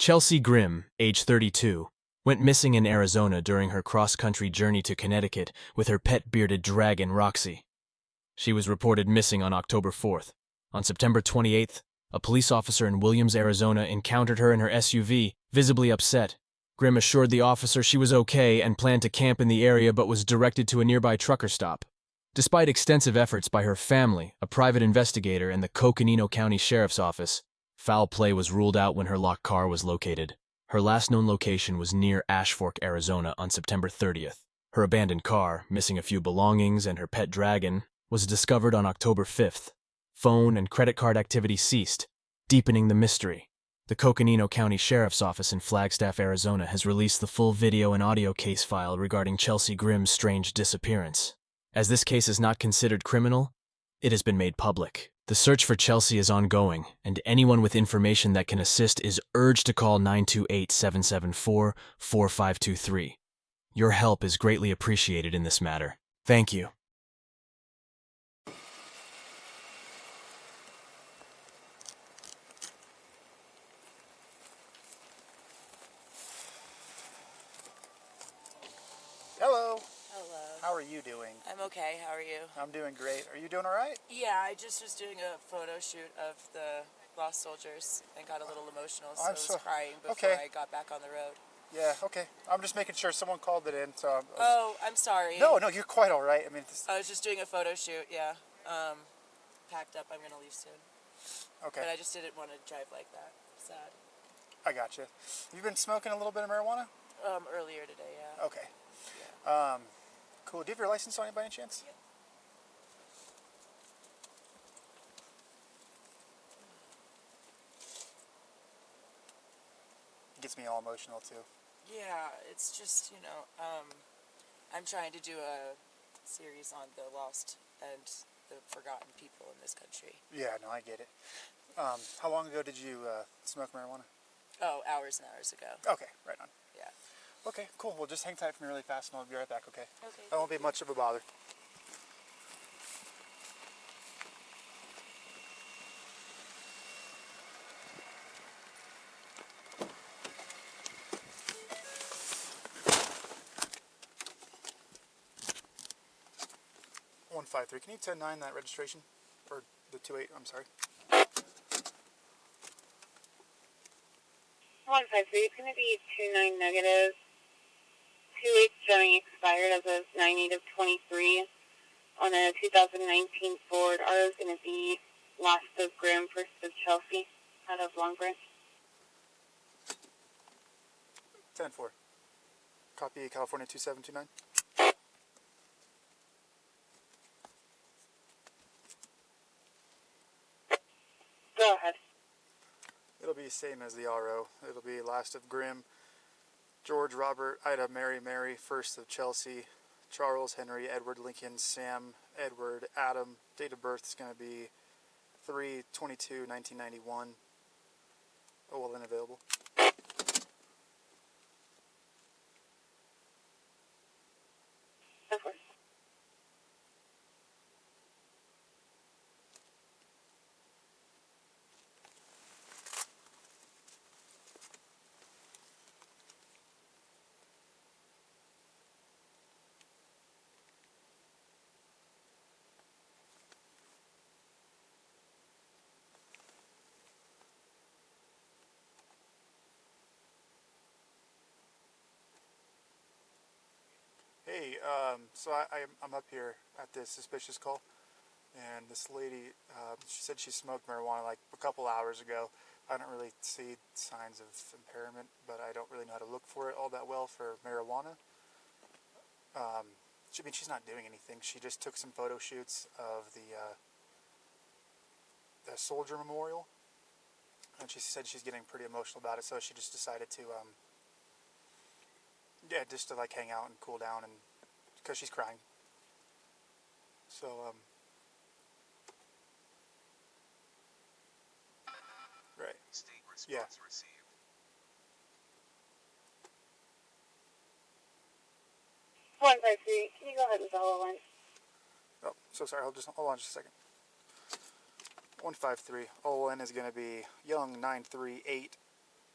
Chelsea Grimm, age 32, went missing in Arizona during her cross-country journey to Connecticut with her pet bearded dragon, Roxy. She was reported missing on October 4th. On September 28th, a police officer in Williams, Arizona encountered her in her SUV, visibly upset. Grimm assured the officer she was okay and planned to camp in the area but was directed to a nearby trucker stop. Despite extensive efforts by her family, a private investigator, and the Coconino County Sheriff's Office, foul play was ruled out when her locked car was located. Her last known location was near Ashfork, Arizona on September 30th. Her abandoned car, missing a few belongings and her pet dragon, was discovered on October 5th. Phone and credit card activity ceased, deepening the mystery. The Coconino County Sheriff's Office in Flagstaff, Arizona has released the full video and audio case file regarding Chelsea Grimm's strange disappearance. As this case is not considered criminal, it has been made public. The search for Chelsea is ongoing, and anyone with information that can assist is urged to call 928-774-4523. Your help is greatly appreciated in this matter. Thank you. Hello. Hello. How are you doing? I'm okay. How are you? I'm doing great. Are you doing all right? Yeah, I just was doing a photo shoot of the lost soldiers and got a little emotional, so I was crying before I got back on the road. Yeah, okay. I'm just making sure someone called it in. So I'm sorry. No, you're quite all right. I mean, I was just doing a photo shoot, yeah. Packed up. I'm going to leave soon. Okay. But I just didn't want to drive like that. Sad. I got you. You've been smoking a little bit of marijuana? Earlier today, yeah. Okay. Yeah. Cool. Do you have your license on you by any chance? Yeah. It gets me all emotional too. Yeah, it's just, I'm trying to do a series on the lost and the forgotten people in this country. Yeah, no, I get it. How long ago did you smoke marijuana? Oh, hours and hours ago. Okay, right on. Yeah. Okay, cool. Well, just hang tight for me really fast and I'll be right back, okay? Okay. That won't be much of a bother. $153. Can you 10-9 that registration? Or the 28, I'm sorry. 153, it's going to be 29 negative. 28 showing expired as of 9/8 of 23 on a 2019 Ford. R is going to be last of Grimm, first of Chelsea, out of Long Branch. 10-4. Copy California 2729. Go ahead. It'll be same as the RO. It'll be last of Grimm, George, Robert, Ida, Mary, first of Chelsea, Charles, Henry, Edward, Lincoln, Sam, Edward, Adam. Date of birth is going to be 3/22/1991. OLN available. Of course. Hey, so I'm up here at this suspicious call, and this lady, she said she smoked marijuana like a couple hours ago. I don't really see signs of impairment, but I don't really know how to look for it all that well for marijuana. She's not doing anything. She just took some photo shoots of the soldier memorial, and she said she's getting pretty emotional about it, so she just decided to, just to like hang out and cool down, and because she's crying. So, right. State response received. Yeah. 153, can you go ahead with the whole line? Oh, so sorry. Hold on just a second. 153. OLN is going to be Young 938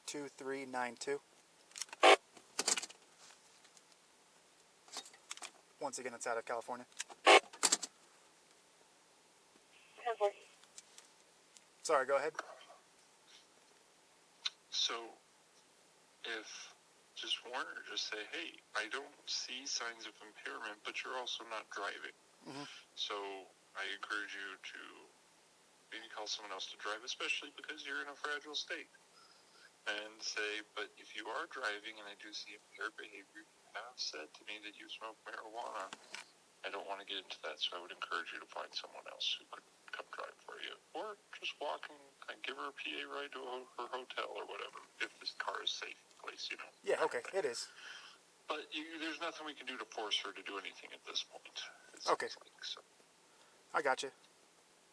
2392. Once again, it's out of California. 10-4. Sorry, go ahead. So, if just warn her, just say, hey, I don't see signs of impairment, but you're also not driving. So, I encourage you to maybe call someone else to drive, especially because you're in a fragile state. And say, but if you are driving and I do see impaired behavior, you have said to me that you smoke marijuana. I don't want to get into that, so I would encourage you to find someone else who could come drive for you. Or just walk and give her a PA ride to her hotel or whatever, if this car is safe place, you know. Yeah, okay, it is. But there's nothing we can do to force her to do anything at this point. Okay. Like, so. I got you.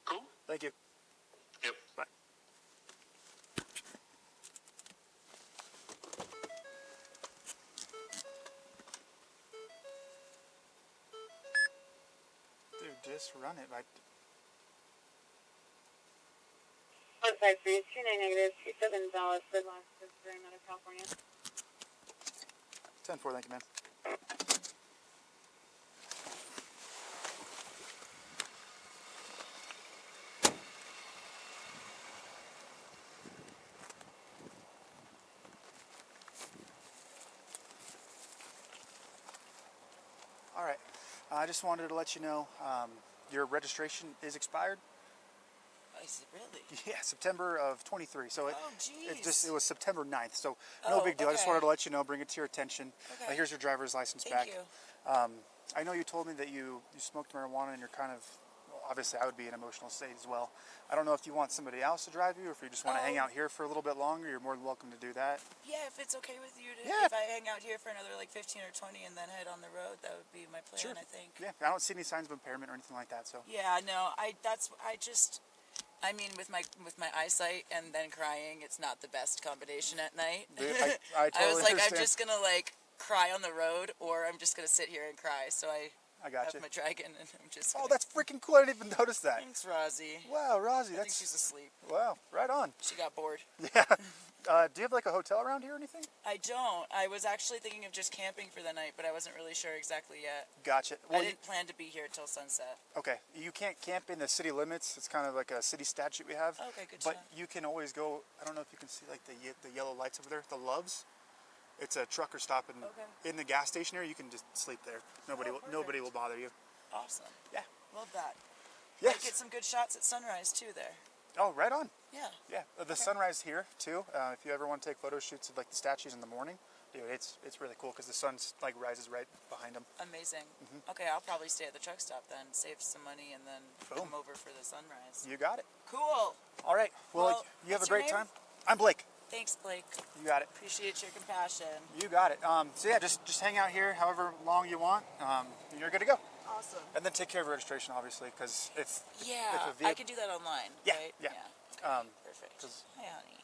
Cool? Thank you. Yep. Bye. Dude, just run it. 153 is 29 negative 27 valid for last Graham out of California. 10-4, thank you, man. All right, I just wanted to let you know your registration is expired. Is it really? Yeah, September of 23. So Oh, jeez. it was September 9th. So no big deal. I just okay. wanted to let you know, bring it to your attention. Okay. Here's your driver's license Thank back. you. I know you told me that you smoked marijuana and you're kind of, well, obviously I would be in an emotional state as well. I don't know if you want somebody else to drive you or if you just want to hang out here for a little bit longer. You're more than welcome to do that. Yeah, if it's okay with you to, Yeah. if I hang out here for another like 15 or 20 and then head on the road, that would be my plan, Sure. I think. Yeah, I don't see any signs of impairment or anything like that. So Yeah, no, I mean, with my eyesight and then crying, it's not the best combination at night. Dude, I totally was like, understand. I'm just gonna like cry on the road, or I'm just gonna sit here and cry. So I got have you. my dragon, and I'm just. Oh, Gonna... that's freaking cool! I didn't even notice that. Thanks, Rosie. Wow, Rosie, I that's think she's asleep. wow. Right on. She got bored. Yeah. Do you have like a hotel around here or anything? I don't. I was actually thinking of just camping for the night, but I wasn't really sure exactly yet. Gotcha. Well, I didn't plan to be here until sunset. okay, you can't camp in the city limits. It's kind of like a city statute we have. Okay, good to But know. you can always go. I don't know if you can see like the yellow lights over there, the Loves. It's a trucker stop in the gas station here. You can just sleep there. Nobody will bother you. Awesome. Yeah. Love that. Yes. Might get some good shots at sunrise too there. Oh, right on. Yeah. Yeah. The sunrise here too. If you ever want to take photo shoots of like the statues in the morning, dude, it's really cool because the sun like rises right behind them. Amazing. Okay, I'll probably stay at the truck stop then, save some money, and then Boom. come over for the sunrise. You got it. Cool. All right. Well, you have a what's your great name? time. I'm Blake. Thanks, Blake. You got it. Appreciate your compassion. You got it. So yeah, just hang out here however long you want. You're good to go. Awesome. And then take care of registration, obviously, because if Yeah, I can do that online, Yeah, right? yeah. Okay, perfect. 'cause Hi, honey.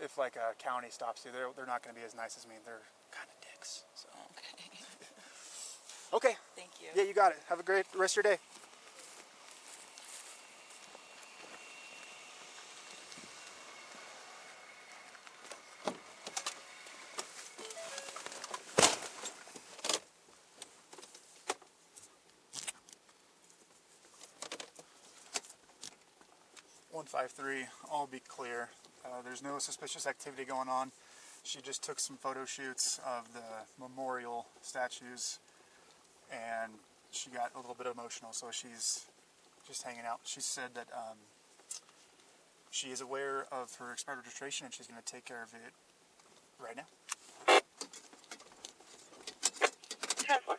if like a county stops you, they're not going to be as nice as me. They're kind of dicks. So. Okay. Okay. Thank you. Yeah, you got it. Have a great rest of your day. (153) all be clear. There's no suspicious activity going on. She just took some photo shoots of the memorial statues and she got a little bit emotional, so she's just hanging out. She said that she is aware of her expired registration and she's going to take care of it right now. 10-4.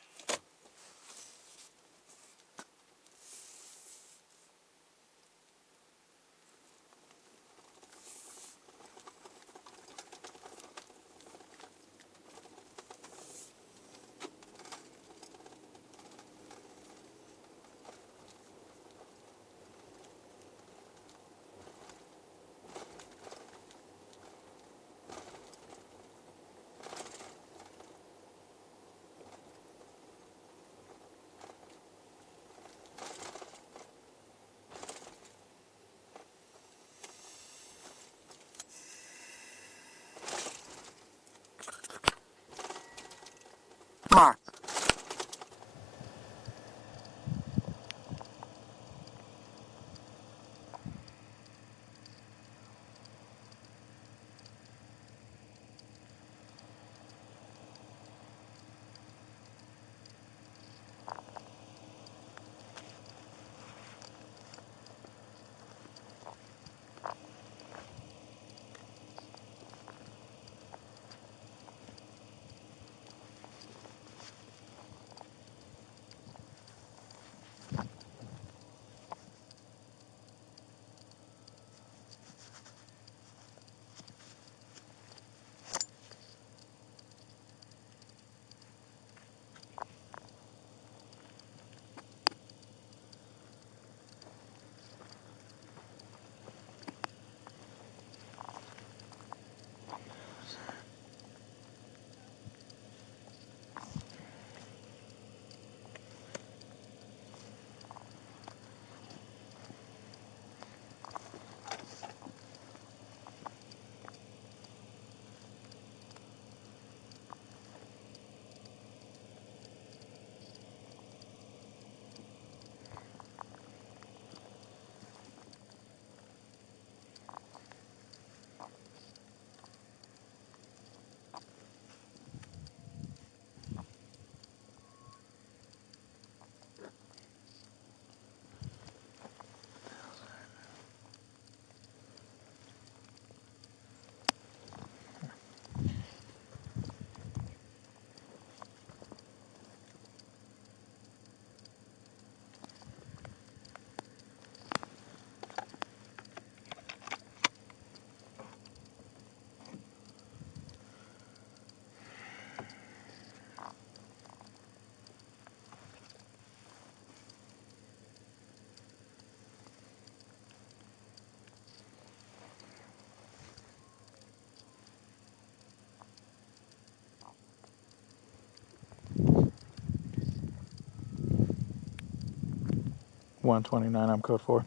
129, I'm code 4.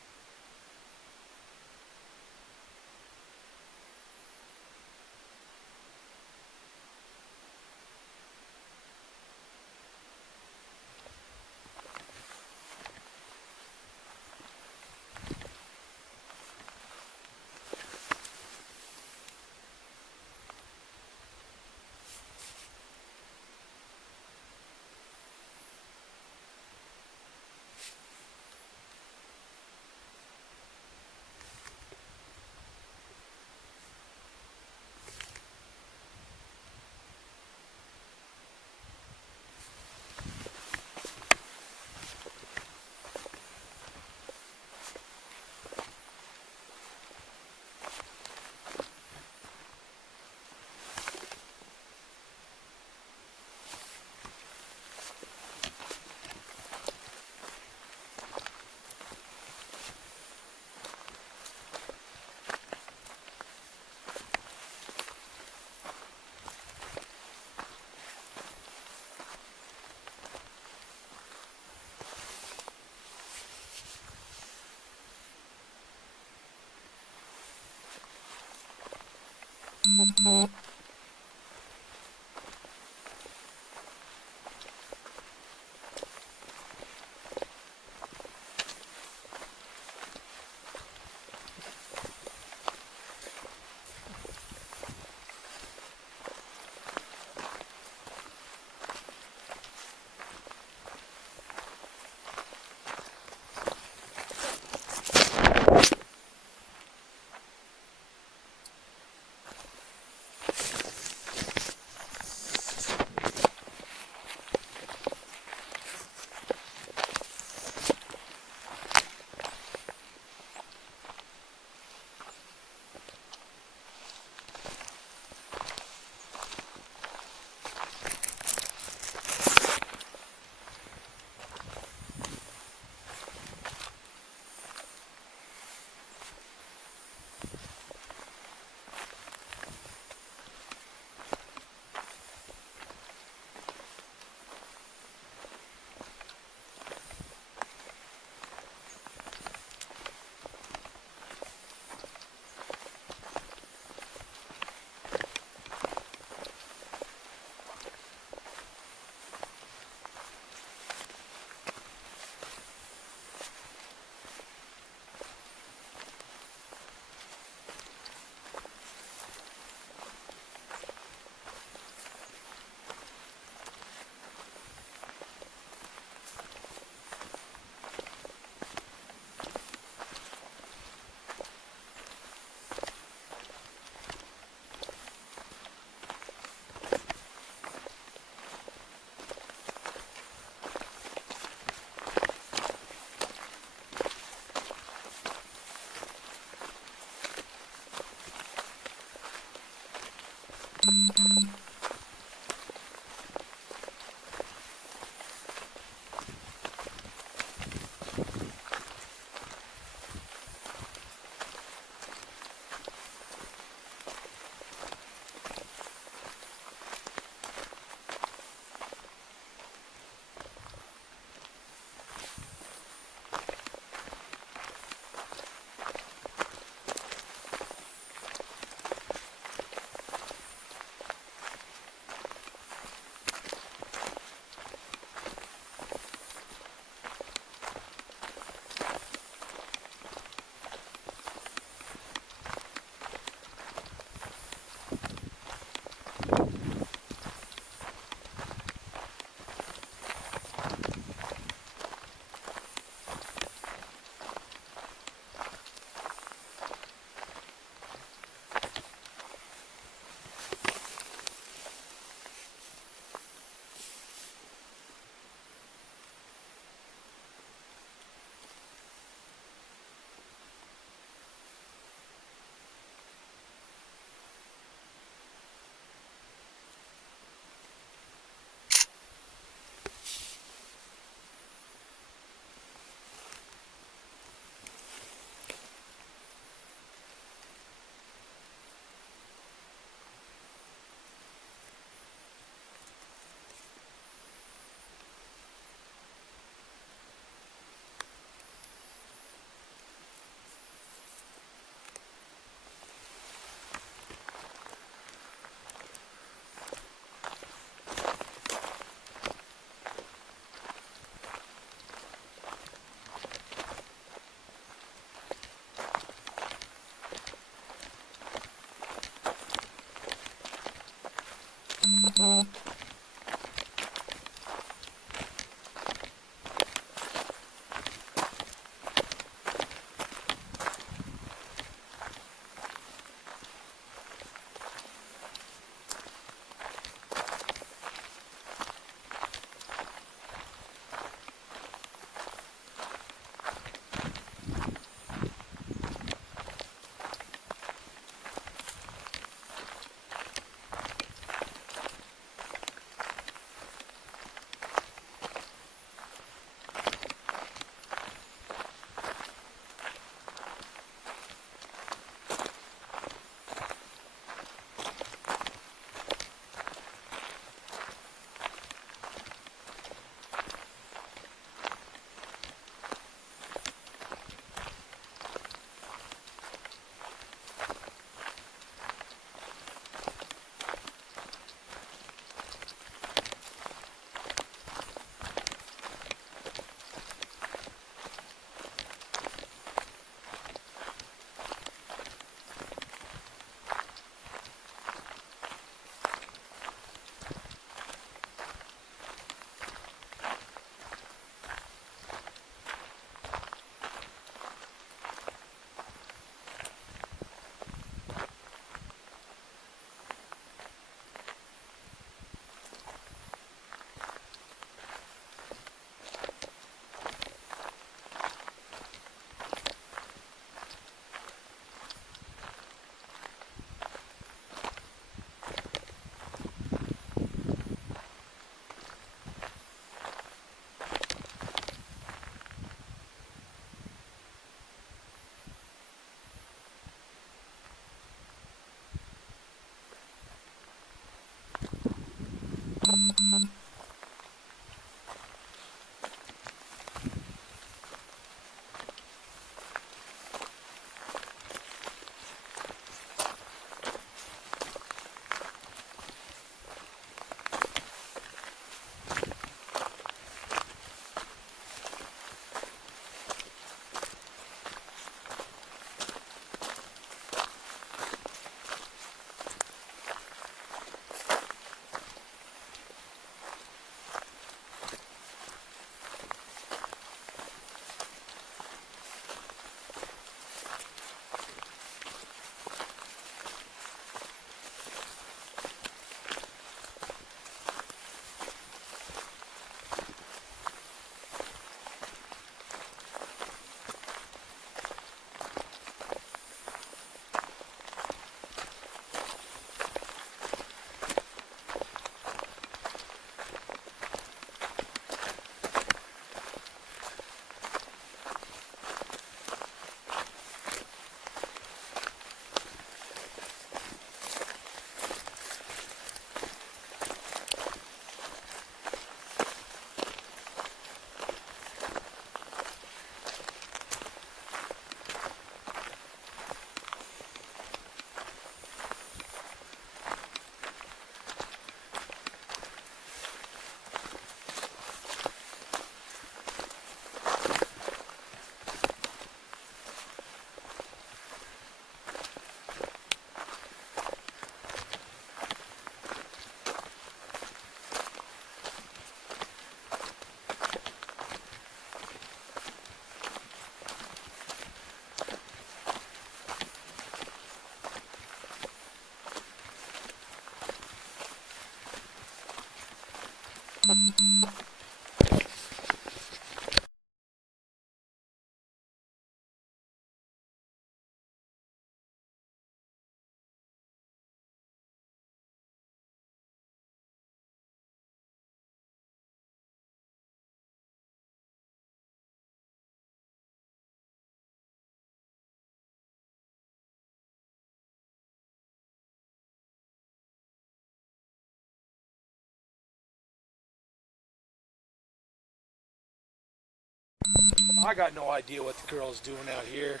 I got no idea what the girl's doing out here.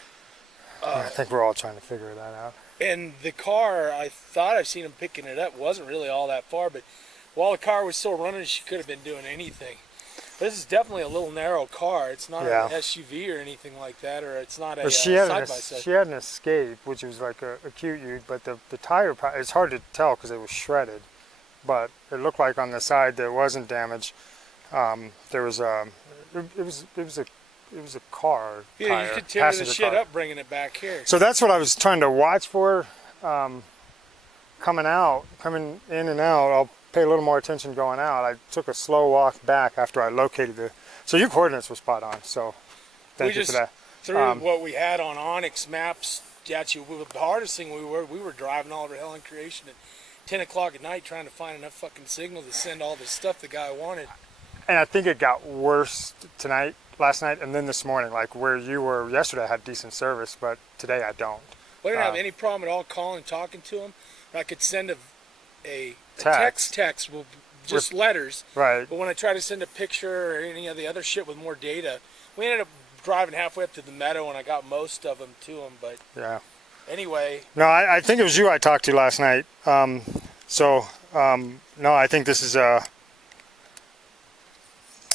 I think we're all trying to figure that out. And the car, I thought I've seen him picking it up. Wasn't really all that far, but while the car was still running, she could have been doing anything. This is definitely a little narrow car. It's not an SUV or anything like that, or it's not a side-by-side. She had an Escape, which was like a cute ute, but the tire, it's hard to tell because it was shredded. But it looked like on the side that wasn't damaged, there was it was a car Yeah, tire, you could tear the shit car. up bringing it back here. So that's what I was trying to watch for, coming in and out. I'll pay a little more attention going out. I took a slow walk back after I located the. So your coordinates were spot on. So thank you for that. Through what we had on Onyx maps, actually, the hardest thing we were driving all over Hell and Creation at 10 o'clock at night trying to find enough fucking signal to send all the stuff the guy wanted. And I think it got worse last night, and then this morning. Like where you were yesterday, I had decent service, but today I don't. Well, I didn't have any problem at all calling and talking to him. I could send a text with just letters. Right. But when I try to send a picture or any of the other shit with more data, we ended up driving halfway up to the meadow, and I got most of them to him. But yeah. Anyway. No, I think it was you I talked to last night. No, I think this is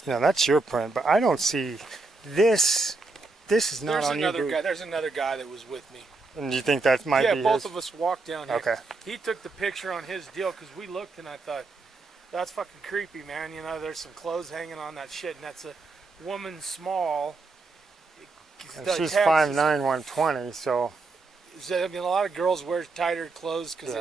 that's your print, but I don't see this. This is not on your boot. There's another guy that was with me. And you think that might be Yeah, both his? of us walked down here. Okay. He took the picture on his deal because we looked and I thought, that's fucking creepy, man. You know, there's some clothes hanging on that shit, and that's a woman small. And she's 5'9", 120, so. I mean, a lot of girls wear tighter clothes because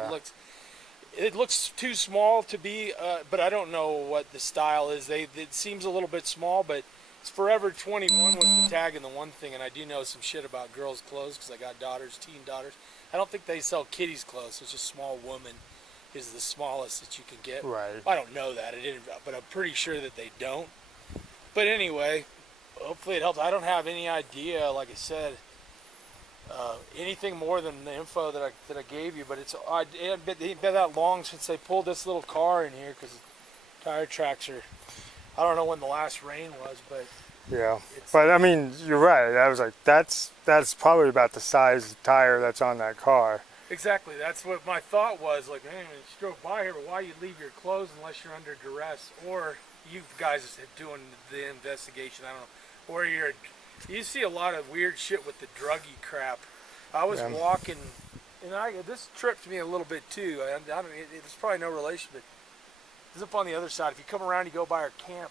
it looks too small to be, but I don't know what the style is. It seems a little bit small, but it's Forever 21 was the tag and the one thing, and I do know some shit about girls' clothes because I got daughters, teen daughters. I don't think they sell kiddies' clothes. It's just small woman is the smallest that you can get. Right. I don't know that, but I'm pretty sure that they don't. But anyway, hopefully it helps. I don't have any idea, like I said, anything more than the info that I gave you. But it ain't been that long since they pulled this little car in here because tire tracks are. I don't know when the last rain was, but yeah. But I mean, you're right. I was like, that's probably about the size tire that's on that car. Exactly. That's what my thought was. Like, hey, man, you drove by here, but why you leave your clothes unless you're under duress, or you guys are doing the investigation? I don't know. Or you see a lot of weird shit with the druggy crap. I was walking, and this tripped me a little bit too. There's probably no relation, but it's up on the other side. If you come around, you go by our camp.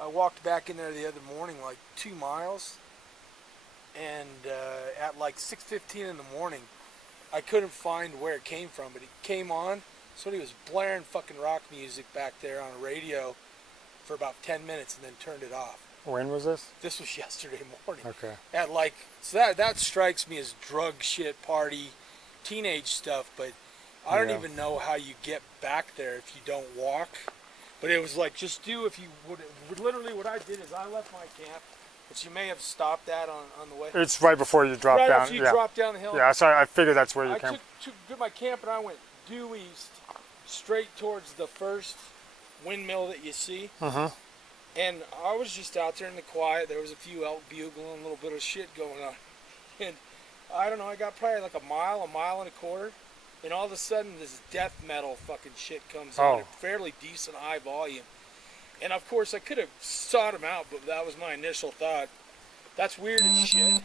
I walked back in there the other morning, like 2 miles, and at like 6:15 in the morning, I couldn't find where it came from, but it came on. Somebody was blaring fucking rock music back there on a radio for about 10 minutes and then turned it off. When was this? This was yesterday morning. Okay. At like, so that strikes me as drug shit, party, teenage stuff, but I don't even know how you get back there if you don't walk. But it was like, just do if you would. Literally what I did is I left my camp, which you may have stopped at on the way. It's right before you drop down. Right after you drop down the hill. Yeah, so I figured that's where you came. I took my camp and I went due east, straight towards the first windmill that you see. And I was just out there in the quiet. There was a few elk bugling, a little bit of shit going on. And I don't know, I got probably like a mile and a quarter. And all of a sudden this death metal fucking shit comes on at fairly decent high volume. And of course I could have sought him out, but that was my initial thought. That's weird as shit,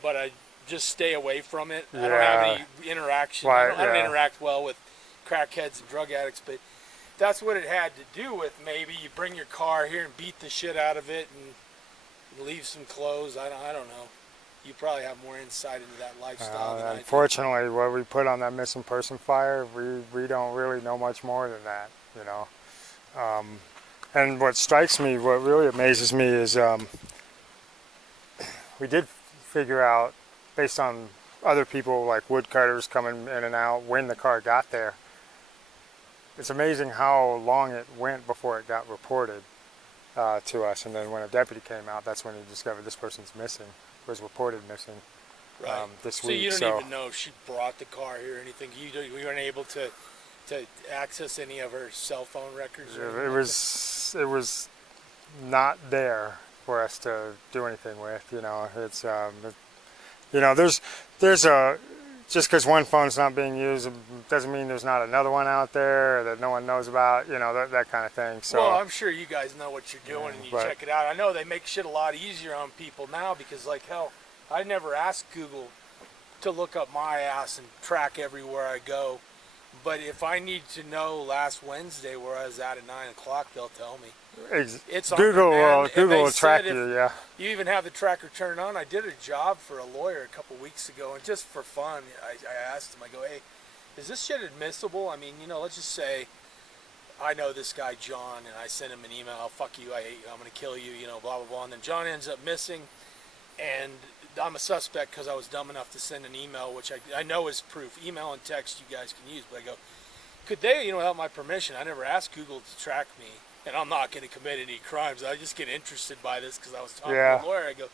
but I just stay away from it. I don't have any interaction. I don't interact well with crackheads and drug addicts, but that's what it had to do with. Maybe you bring your car here and beat the shit out of it and leave some clothes. I don't know. You probably have more insight into that lifestyle than I do. Unfortunately, what we put on that missing person flyer, we don't really know much more than that, you know. And what strikes me, what really amazes me is we did figure out, based on other people like woodcutters coming in and out, when the car got there. It's amazing how long it went before it got reported to us. And then when a deputy came out, that's when he discovered this person's missing, was reported missing this week. So you don't even know if she brought the car here or anything. You weren't able to access any of her cell phone records? It was not there for us to do anything with. You know, it's you know, there's a just because one phone's not being used doesn't mean there's not another one out there that no one knows about. You know, that kind of thing. So well, I'm sure you guys know what you're doing and you but, check it out. I know they make shit a lot easier on people now because, like, hell, I never asked Google to look up my ass and track everywhere I go. But if I need to know last Wednesday where I was at 9 o'clock, they'll tell me. It's on Google there, will Google will track you. Yeah. You even have the tracker turned on. I did a job for a lawyer a couple weeks ago, and just for fun, I asked him. I go, "Hey, is this shit admissible? I mean, you know, let's just say I know this guy John, and I send him an email. Fuck you, I hate you. I'm gonna kill you. You know, blah blah blah." And then John ends up missing, and I'm a suspect because I was dumb enough to send an email, which I know is proof. Email and text you guys can use, but I go, could they, you know, without my permission? I never asked Google to track me, and I'm not going to commit any crimes. I just get interested by this because I was talking to a lawyer. I go,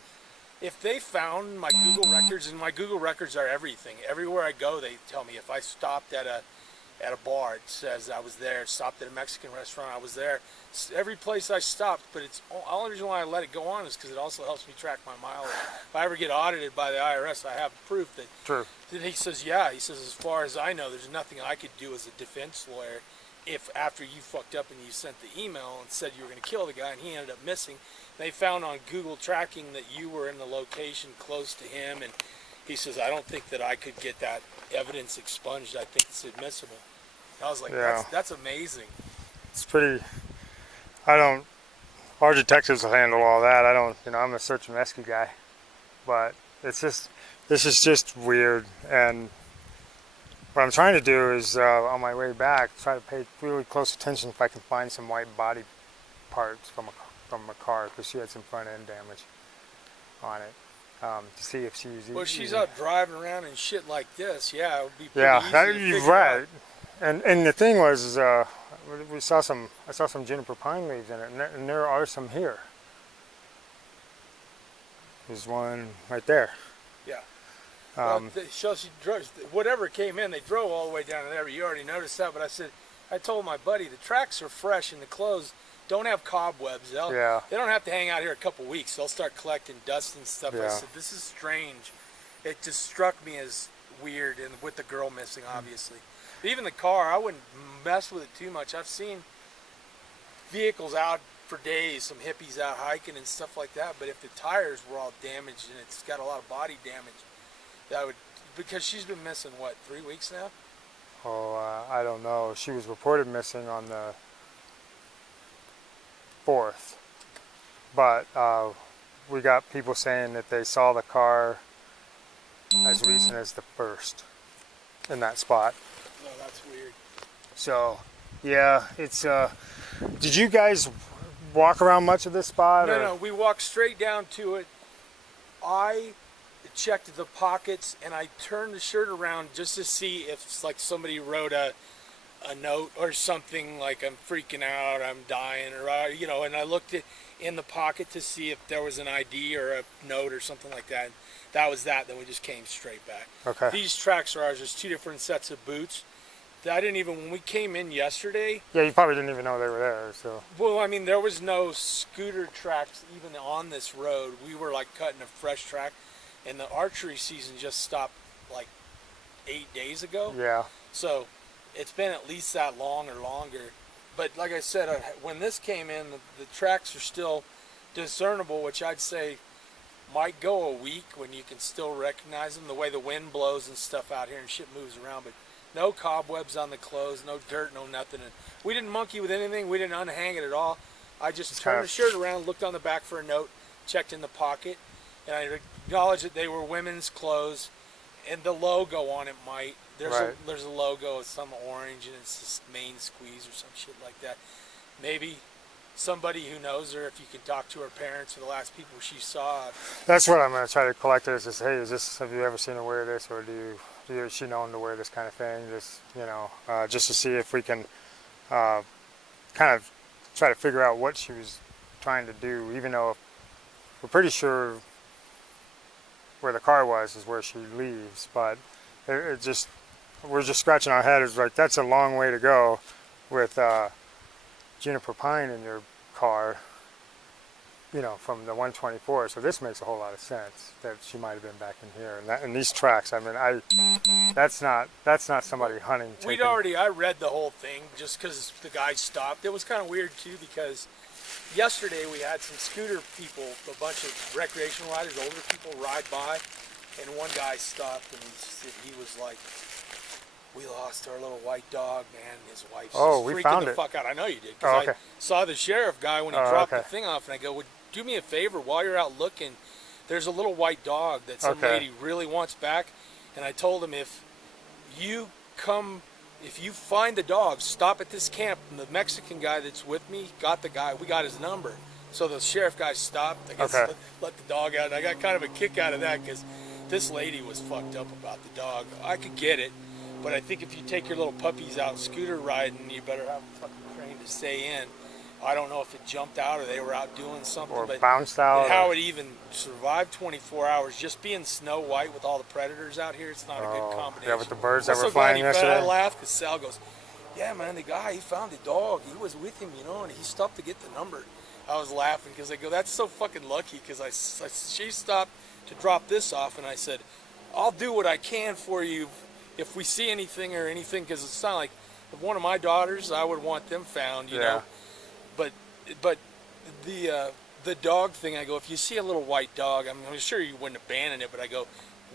if they found my Google records, and my Google records are everything. Everywhere I go, they tell me. If I stopped at a bar, it says I was there. Stopped at a Mexican restaurant, I was there. Every place I stopped, but it's the only reason why I let it go on is because it also helps me track my mileage. If I ever get audited by the IRS, I have proof that. True. That he says, yeah. He says, as far as I know, there's nothing I could do as a defense lawyer if after you fucked up and you sent the email and said you were going to kill the guy and he ended up missing, they found on Google tracking that you were in the location close to him, and he says, I don't think that I could get that evidence expunged. I think it's admissible. I was like, that's amazing. It's pretty. Our detectives will handle all that. I don't, you know, I'm a search and rescue guy, but it's just, this is just weird. And what I'm trying to do is, on my way back, try to pay really close attention if I can find some white body parts from a car, because she had some front end damage on it. To see if she's. Well, she's out driving around and shit like this. Yeah, it would be pretty easy to figure right. out. And the thing was, I saw some juniper pine leaves in it, and there are some here. There's one right there. Yeah. So she drove, whatever came in, they drove all the way down to there. You already noticed that, but I told my buddy, the tracks are fresh and the clothes don't have cobwebs. They don't have to hang out here a couple weeks. They'll start collecting dust and stuff. Yeah. I said, this is strange. It just struck me as weird, and with the girl missing, obviously. Even the car, I wouldn't mess with it too much. I've seen vehicles out for days, some hippies out hiking and stuff like that, but if the tires were all damaged and it's got a lot of body damage, that would, because she's been missing, what, 3 weeks now? Oh, I don't know. She was reported missing on the 4th, but we got people saying that they saw the car as recent as the 1st in that spot. Oh, that's weird. So, yeah, it's, did you guys walk around much of this spot? No, we walked straight down to it. I checked the pockets, and I turned the shirt around just to see if, like, somebody wrote a note or something, like, I'm freaking out, I'm dying, or, you know, and I looked in the pocket to see if there was an ID or a note or something like that. And that was that. Then we just came straight back. Okay. These tracks are ours. There's 2 different sets of boots. I didn't even, when we came in yesterday. Yeah, you probably didn't even know they were there, so. Well, I mean, there was no scooter tracks even on this road. We were like cutting a fresh track, and the archery season just stopped like 8 days ago. Yeah. So it's been at least that long or longer. But like I said, when this came in, the tracks are still discernible, which I'd say might go a week when you can still recognize them, the way the wind blows and stuff out here and shit moves around. But no cobwebs on the clothes, no dirt, no nothing. And we didn't monkey with anything. We didn't unhang it at all. I just turned the shirt around, looked on the back for a note, checked in the pocket, and I acknowledged that they were women's clothes, and the logo on it might. There's a logo, it's some orange, and it's this main squeeze or some shit like that. Maybe somebody who knows her, if you can talk to her parents or the last people she saw. That's what I'm going to try to collect is just, hey, have you ever seen her wear this, or is she known to wear this kind of thing? Just, you know, just to see if we can kind of try to figure out what she was trying to do, even though we're pretty sure where the car was is where she leaves, but it just, we're just scratching our head. It's like, that's a long way to go with juniper pine in your car. you know, from the 124. So this makes a whole lot of sense that she might have been back in here. And that, and these tracks, I mean, that's not somebody hunting. I read the whole thing just because the guy stopped. It was kind of weird too because yesterday we had some scooter people, a bunch of recreational riders, older people ride by, and one guy stopped and he was like, "We lost our little white dog, man." His wife's just freaking the fuck out. I know you did, because I saw the sheriff guy when he dropped the thing off, and I go, "Would do me a favor while you're out looking? There's a little white dog that some lady really wants back." And I told him, if you find the dog, stop at this camp. And the Mexican guy that's with me got the guy. We got his number. So the sheriff guy stopped. I guess let the dog out. And I got kind of a kick out of that because this lady was fucked up about the dog. I could get it. But I think if you take your little puppies out scooter riding, you better have them fucking trained to stay in. I don't know if it jumped out or they were out doing something. Or but bounced out. How it even survived 24 hours, just being Snow White with all the predators out here, it's not a good combination. Yeah, with the birds that were flying yesterday. I laughed because Sal goes, "Yeah, man, the guy, he found the dog. He was with him, you know, and he stopped to get the number." I was laughing because I go, "That's so fucking lucky," because she stopped to drop this off, and I said, "I'll do what I can for you if we see anything or anything," because it's not like if one of my daughters, I would want them found, you know. But the dog thing, I go, if you see a little white dog, I'm sure you wouldn't abandon it, but I go,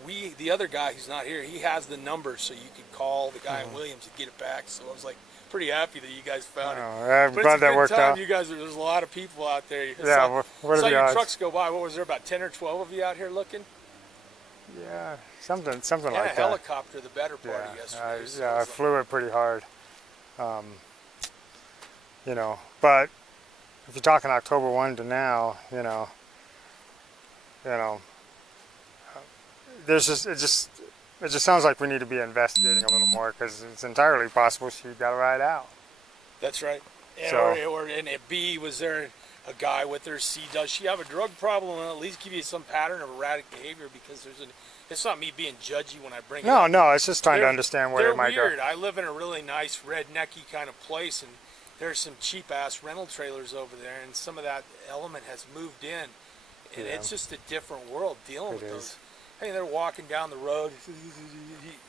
the other guy who's not here, he has the number, so you could call the guy in Williams and get it back. So I was like pretty happy that you guys found it. I'm glad that worked out. You guys, there's a lot of people out there. Yeah, what saw are the your odds? trucks go by. What was there, about 10 or 12 of you out here looking? Yeah, something like that. And a helicopter, the better part of yesterday. I flew it pretty hard. You know, but if you're talking October 1 to now, you know, there's it just sounds like we need to be investigating a little more, because it's entirely possible she got to ride out. That's right. And, So, or and B, was there a guy with her? C, does she have a drug problem? And at least give you some pattern of erratic behavior, because it's not me being judgy when I bring it up. No, it's just trying to understand where it might go. They're weird. I live in a really nice rednecky kind of place, and there's some cheap-ass rental trailers over there, and some of that element has moved in. And it's just a different world dealing with those. Hey, they're walking down the road.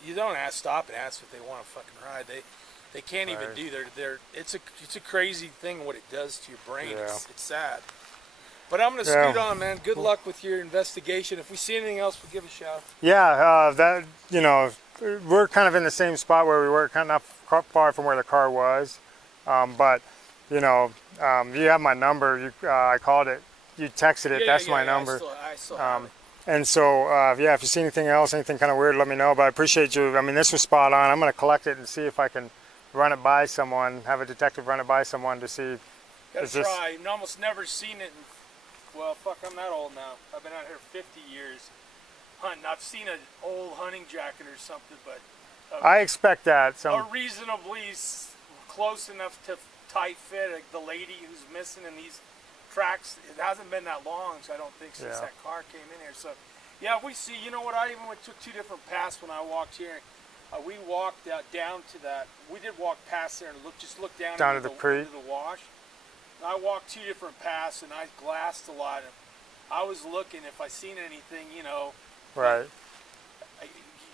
You don't stop and ask if they want to fucking ride. They can't even do. It's a crazy thing what it does to your brain. It's sad. But I'm gonna scoot on, man. Good luck with your investigation. If we see anything else, we'll give a shout. Yeah, that, you know, we're kind of in the same spot where we were, kind of not far from where the car was. But, you know, you have my number. I called it. You texted it. That's my number. I still have it. And so, yeah, if you see anything else, anything kind of weird, let me know. But I appreciate you. I mean, this was spot on. I'm going to collect it and see if I can run it by someone, have a detective run it by someone to see. Gotta try. I've almost never seen it. Well, fuck, I'm that old now. I've been out here 50 years hunting. I've seen an old hunting jacket or something, but... I expect that. A reasonably close enough to tight fit, like the lady who's missing in these tracks. It hasn't been that long, so I don't think, since that car came in here. So, yeah, we see, you know what, I even took two different paths when I walked here. We walked down to that, we did walk past there and look down to into the creek, into the wash. I walked two different paths and I glassed a lot. And I was looking if I seen anything, you know. Right.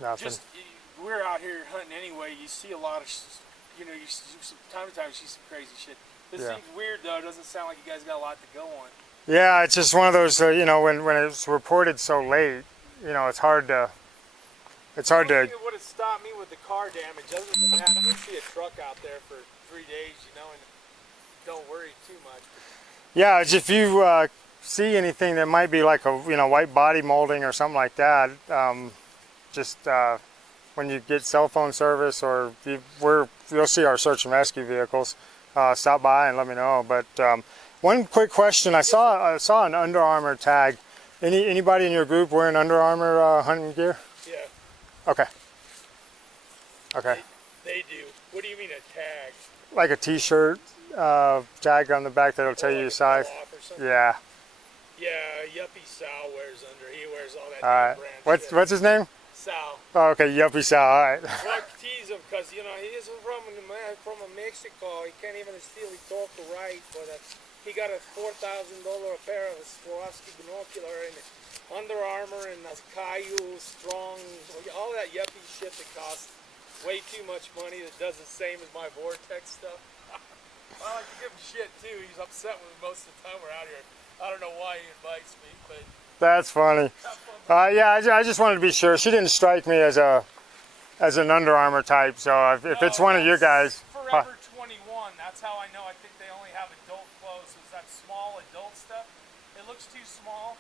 Nothing. Just, we're out here hunting anyway. You see a lot of, you know, time to time you see some crazy shit. This seems weird though. It doesn't sound like you guys got a lot to go on. Yeah, it's just one of those, you know, when it's reported so late, you know, it's hard to. It would have stopped me with the car damage. Other than that, I see a truck out there for 3 days, you know, and don't worry too much. Yeah, if you see anything that might be like a, you know, white body molding or something like that, just when you get cell phone service, or you'll see our search and rescue vehicles. Stop by and let me know. But one quick question: I saw an Under Armour tag. Anybody in your group wearing Under Armour hunting gear? Yeah. Okay. Okay. They do. What do you mean a tag? Like a T-shirt tag on the back that'll tell you your size. Yeah. Yeah, Yuppie Sal wears under. He wears all that. All right. What's his name? Sal. Oh, okay, Yuppie Sal. All right. I tease him because, you know, he is from Mexico. He can't even still talk right, but he got a $4,000 pair of a Swarovski binocular and Under Armour and a Caillou Strong, all that yuppie shit that costs way too much money that does the same as my Vortex stuff. I like to give him shit too. He's upset with me most of the time we're out here. I don't know why he invites me, but... That's funny. Yeah, I just wanted to be sure. She didn't strike me as an Under Armour type, so if it's one of your guys... Forever 21, that's how I know. I think they only have adult clothes. So it's that small adult stuff. It looks too small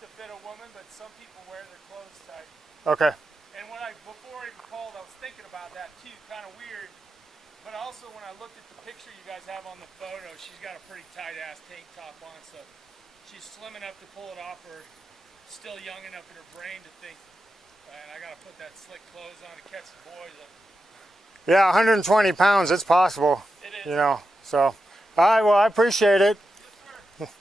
to fit a woman, but some people wear their clothes tight. Okay. And before I even called, I was thinking about that too, kind of weird. But also when I looked at the picture you guys have on the photo, she's got a pretty tight ass tank top on, so she's slim enough to pull it off, or still young enough in her brain to think, and I gotta put that slick clothes on to catch the boys up. Yeah, 120 pounds, it's possible. It is. You know, so. All right, well, I appreciate it. Yes, sir.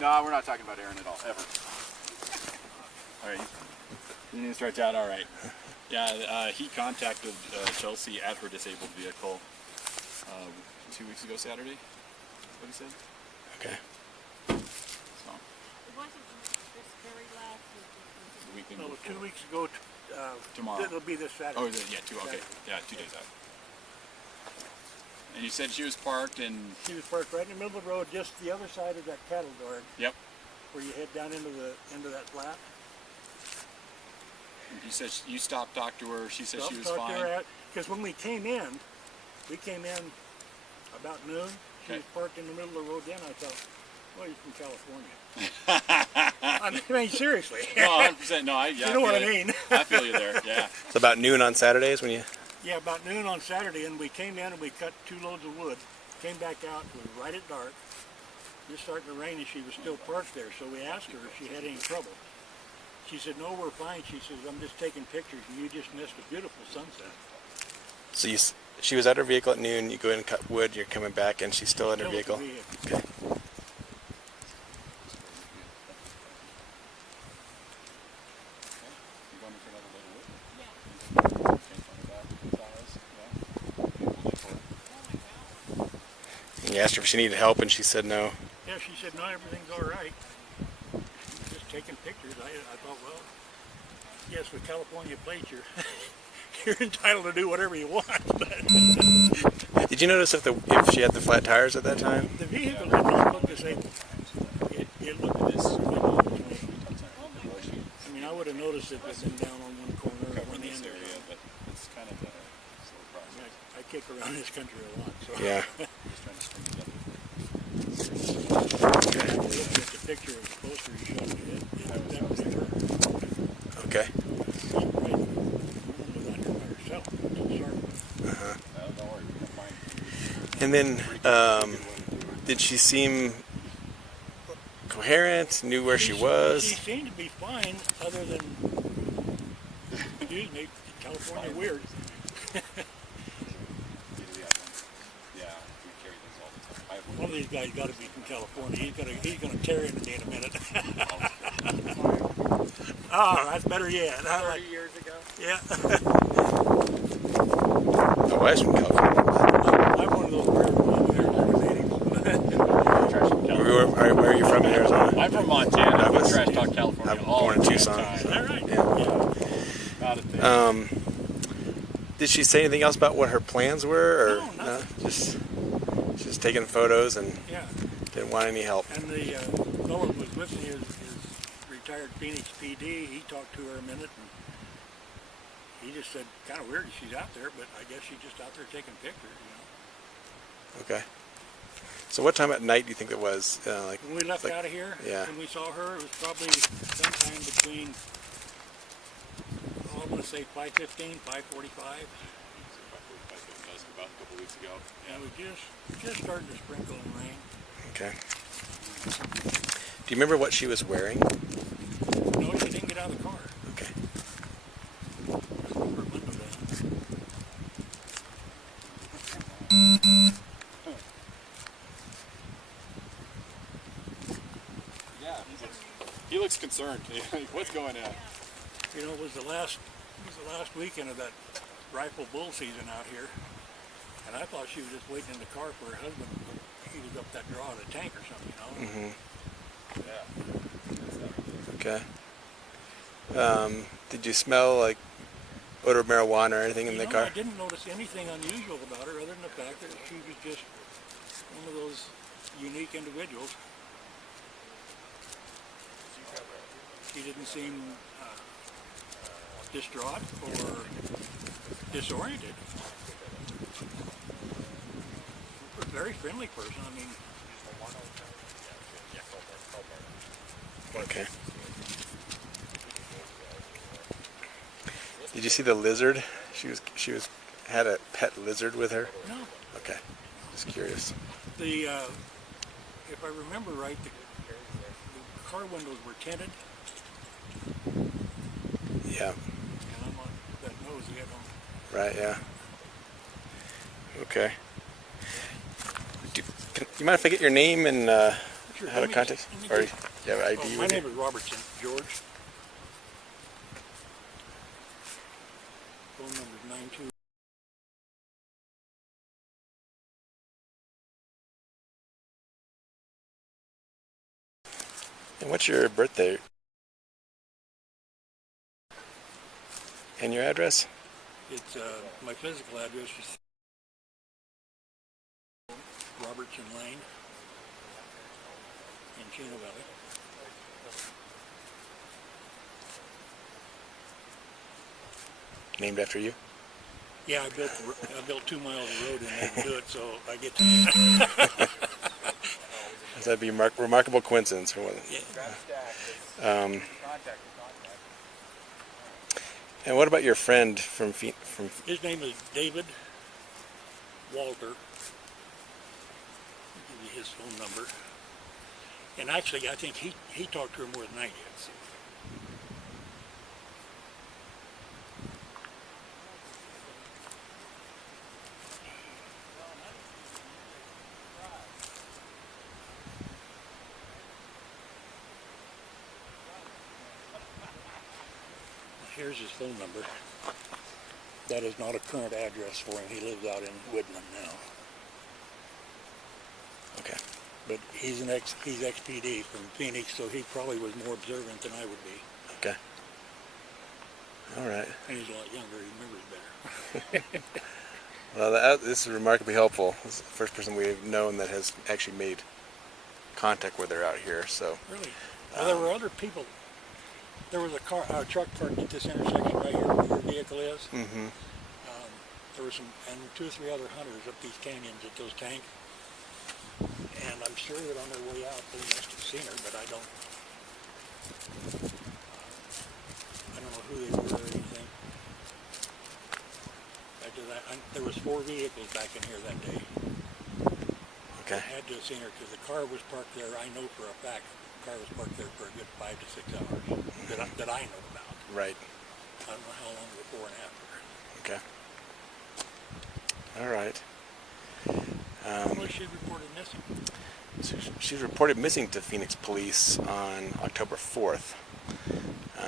No, we're not talking about Aaron at all, ever. All right. Your name starts out all right. Yeah, he contacted Chelsea at her disabled vehicle 2 weeks ago Saturday. What he said. Okay. So, It wasn't this very last week. the weekend No, before. 2 weeks ago. Tomorrow. It'll be this Saturday. Oh, yeah, okay. Yeah, 2 days out. And you said she was parked and... She was parked right in the middle of the road, just the other side of that cattle guard, Yep. where you head down into that flat. You said you stopped, talked to her. She said she was fine. Because when we came in about noon. She was parked in the middle of the road. Then I thought, well, you're from California. I mean, seriously. No, 100%. No, you know what I mean. I feel you there. Yeah. It's about noon on Saturdays when you. Yeah, about noon on Saturday, and we came in and we cut 2 loads of wood. Came back out. It was right at dark. Just starting to rain, and she was still parked there. So we asked her if she had any trouble. She said, no, we're fine. She says, I'm just taking pictures, and you just missed a beautiful sunset. So she was at her vehicle at noon. You go in and cut wood. You're coming back, and she's still in her Still vehicle. at the Okay. And you asked her if she needed help, and she said no. Yeah, she said, no, everything's all right. She was just taking pictures. I thought, well, yes, with California plates, you're entitled to do whatever you want. Did you notice if she had the flat tires at that time? The vehicle did not look disabled. It looked this. I mean, I would have noticed if it had been down on one corner or one end. Area, but it's kind of a slow process. I kick around this country a lot, so. Yeah. Just trying to string together. I looked at the picture of the poster you showed me. That was her. Okay. Right. Was under by herself. It's sharp. Uh-huh. Don't worry, we're gonna find. And then, did she seem coherent? Knew where she was? She seemed to be fine, other than, excuse me, California weird. Yeah, we carry those all the time. I have One of these guys got to be from California. He's gonna tear into me in a minute. Oh, that's better yet. 30 years ago. Yeah. My wife's from California. I'm one of those rare Arizona natives. Where are you from in Arizona? I'm from Montana. I I'm was- trash talk California. I'm all born in the Tucson. time. Is that right? Yeah. Not a thing. Did she say anything else about what her plans were, or No, nothing. Just taking photos and Yeah. didn't want any help? And the fellow who was with me is retired Phoenix PD. He talked to her a minute, and he just said, kind of weird that she's out there, but I guess she's just out there taking pictures, you know. Okay. So what time at night do you think it was? When we left out of here, yeah. when we saw her, it was probably sometime between, I want to say 5:15, 5:45. About a couple weeks ago. And we just started to sprinkle and rain. Okay. Do you remember what she was wearing? No, she didn't get out of the car. Okay. Just put her window down. Yeah, he looks concerned. What's going on? You know, it was the last weekend of that rifle bull season out here, and I thought she was just waiting in the car for her husband. He was up that draw of the tank or something, you know. Yeah. Okay. Did you smell like odor of marijuana or anything in the car? I didn't notice anything unusual about her other than the fact that she was just one of those unique individuals. She didn't seem distraught or disoriented. A very friendly person. I mean, Okay. Did you see the lizard? She had a pet lizard with her. no. Okay. Just curious. The if I remember right, the car windows were tinted, Yeah. and I'm on that nosy. I don't. Right. Yeah. Okay. You mind if I get your name and Sure. how to contact? Or you have ID my with name you? is Robertson, George. Phone number is 92. And what's your birthday? And your address? It's my physical address is Robertson Lane in Chino Valley. Named after you? Yeah, I built 2 miles of road and had to do it, so I get to. That'd be a remarkable coincidence for one. Yeah. And what about your friend from His name is David Walter. I'll give you his phone number. And actually, I think he talked to her more than I did. So. Here's his phone number. That is not a current address for him. He lives out in Woodland now. Okay. But he's ex-PD from Phoenix, so he probably was more observant than I would be. Okay. All right. And he's a lot younger. He remembers better. Well, this is remarkably helpful. This is the first person we've known that has actually made contact with her out here. So. Really? Well, there were other people. There was a truck parked at this intersection right here where your vehicle is. Mm-hmm. There were and 2 or 3 other hunters up these canyons at those tanks. And I'm sure that on their way out they must have seen her, but I don't know who they were or anything. There was 4 vehicles back in here that day. Okay. I had to have seen her because the car was parked there. I know for a fact the car was parked there for a good 5 to 6 hours that I know about. Right. I don't know how long before and after. Okay. All right. Well, she reported missing. So she was reported missing to Phoenix police on October 4th.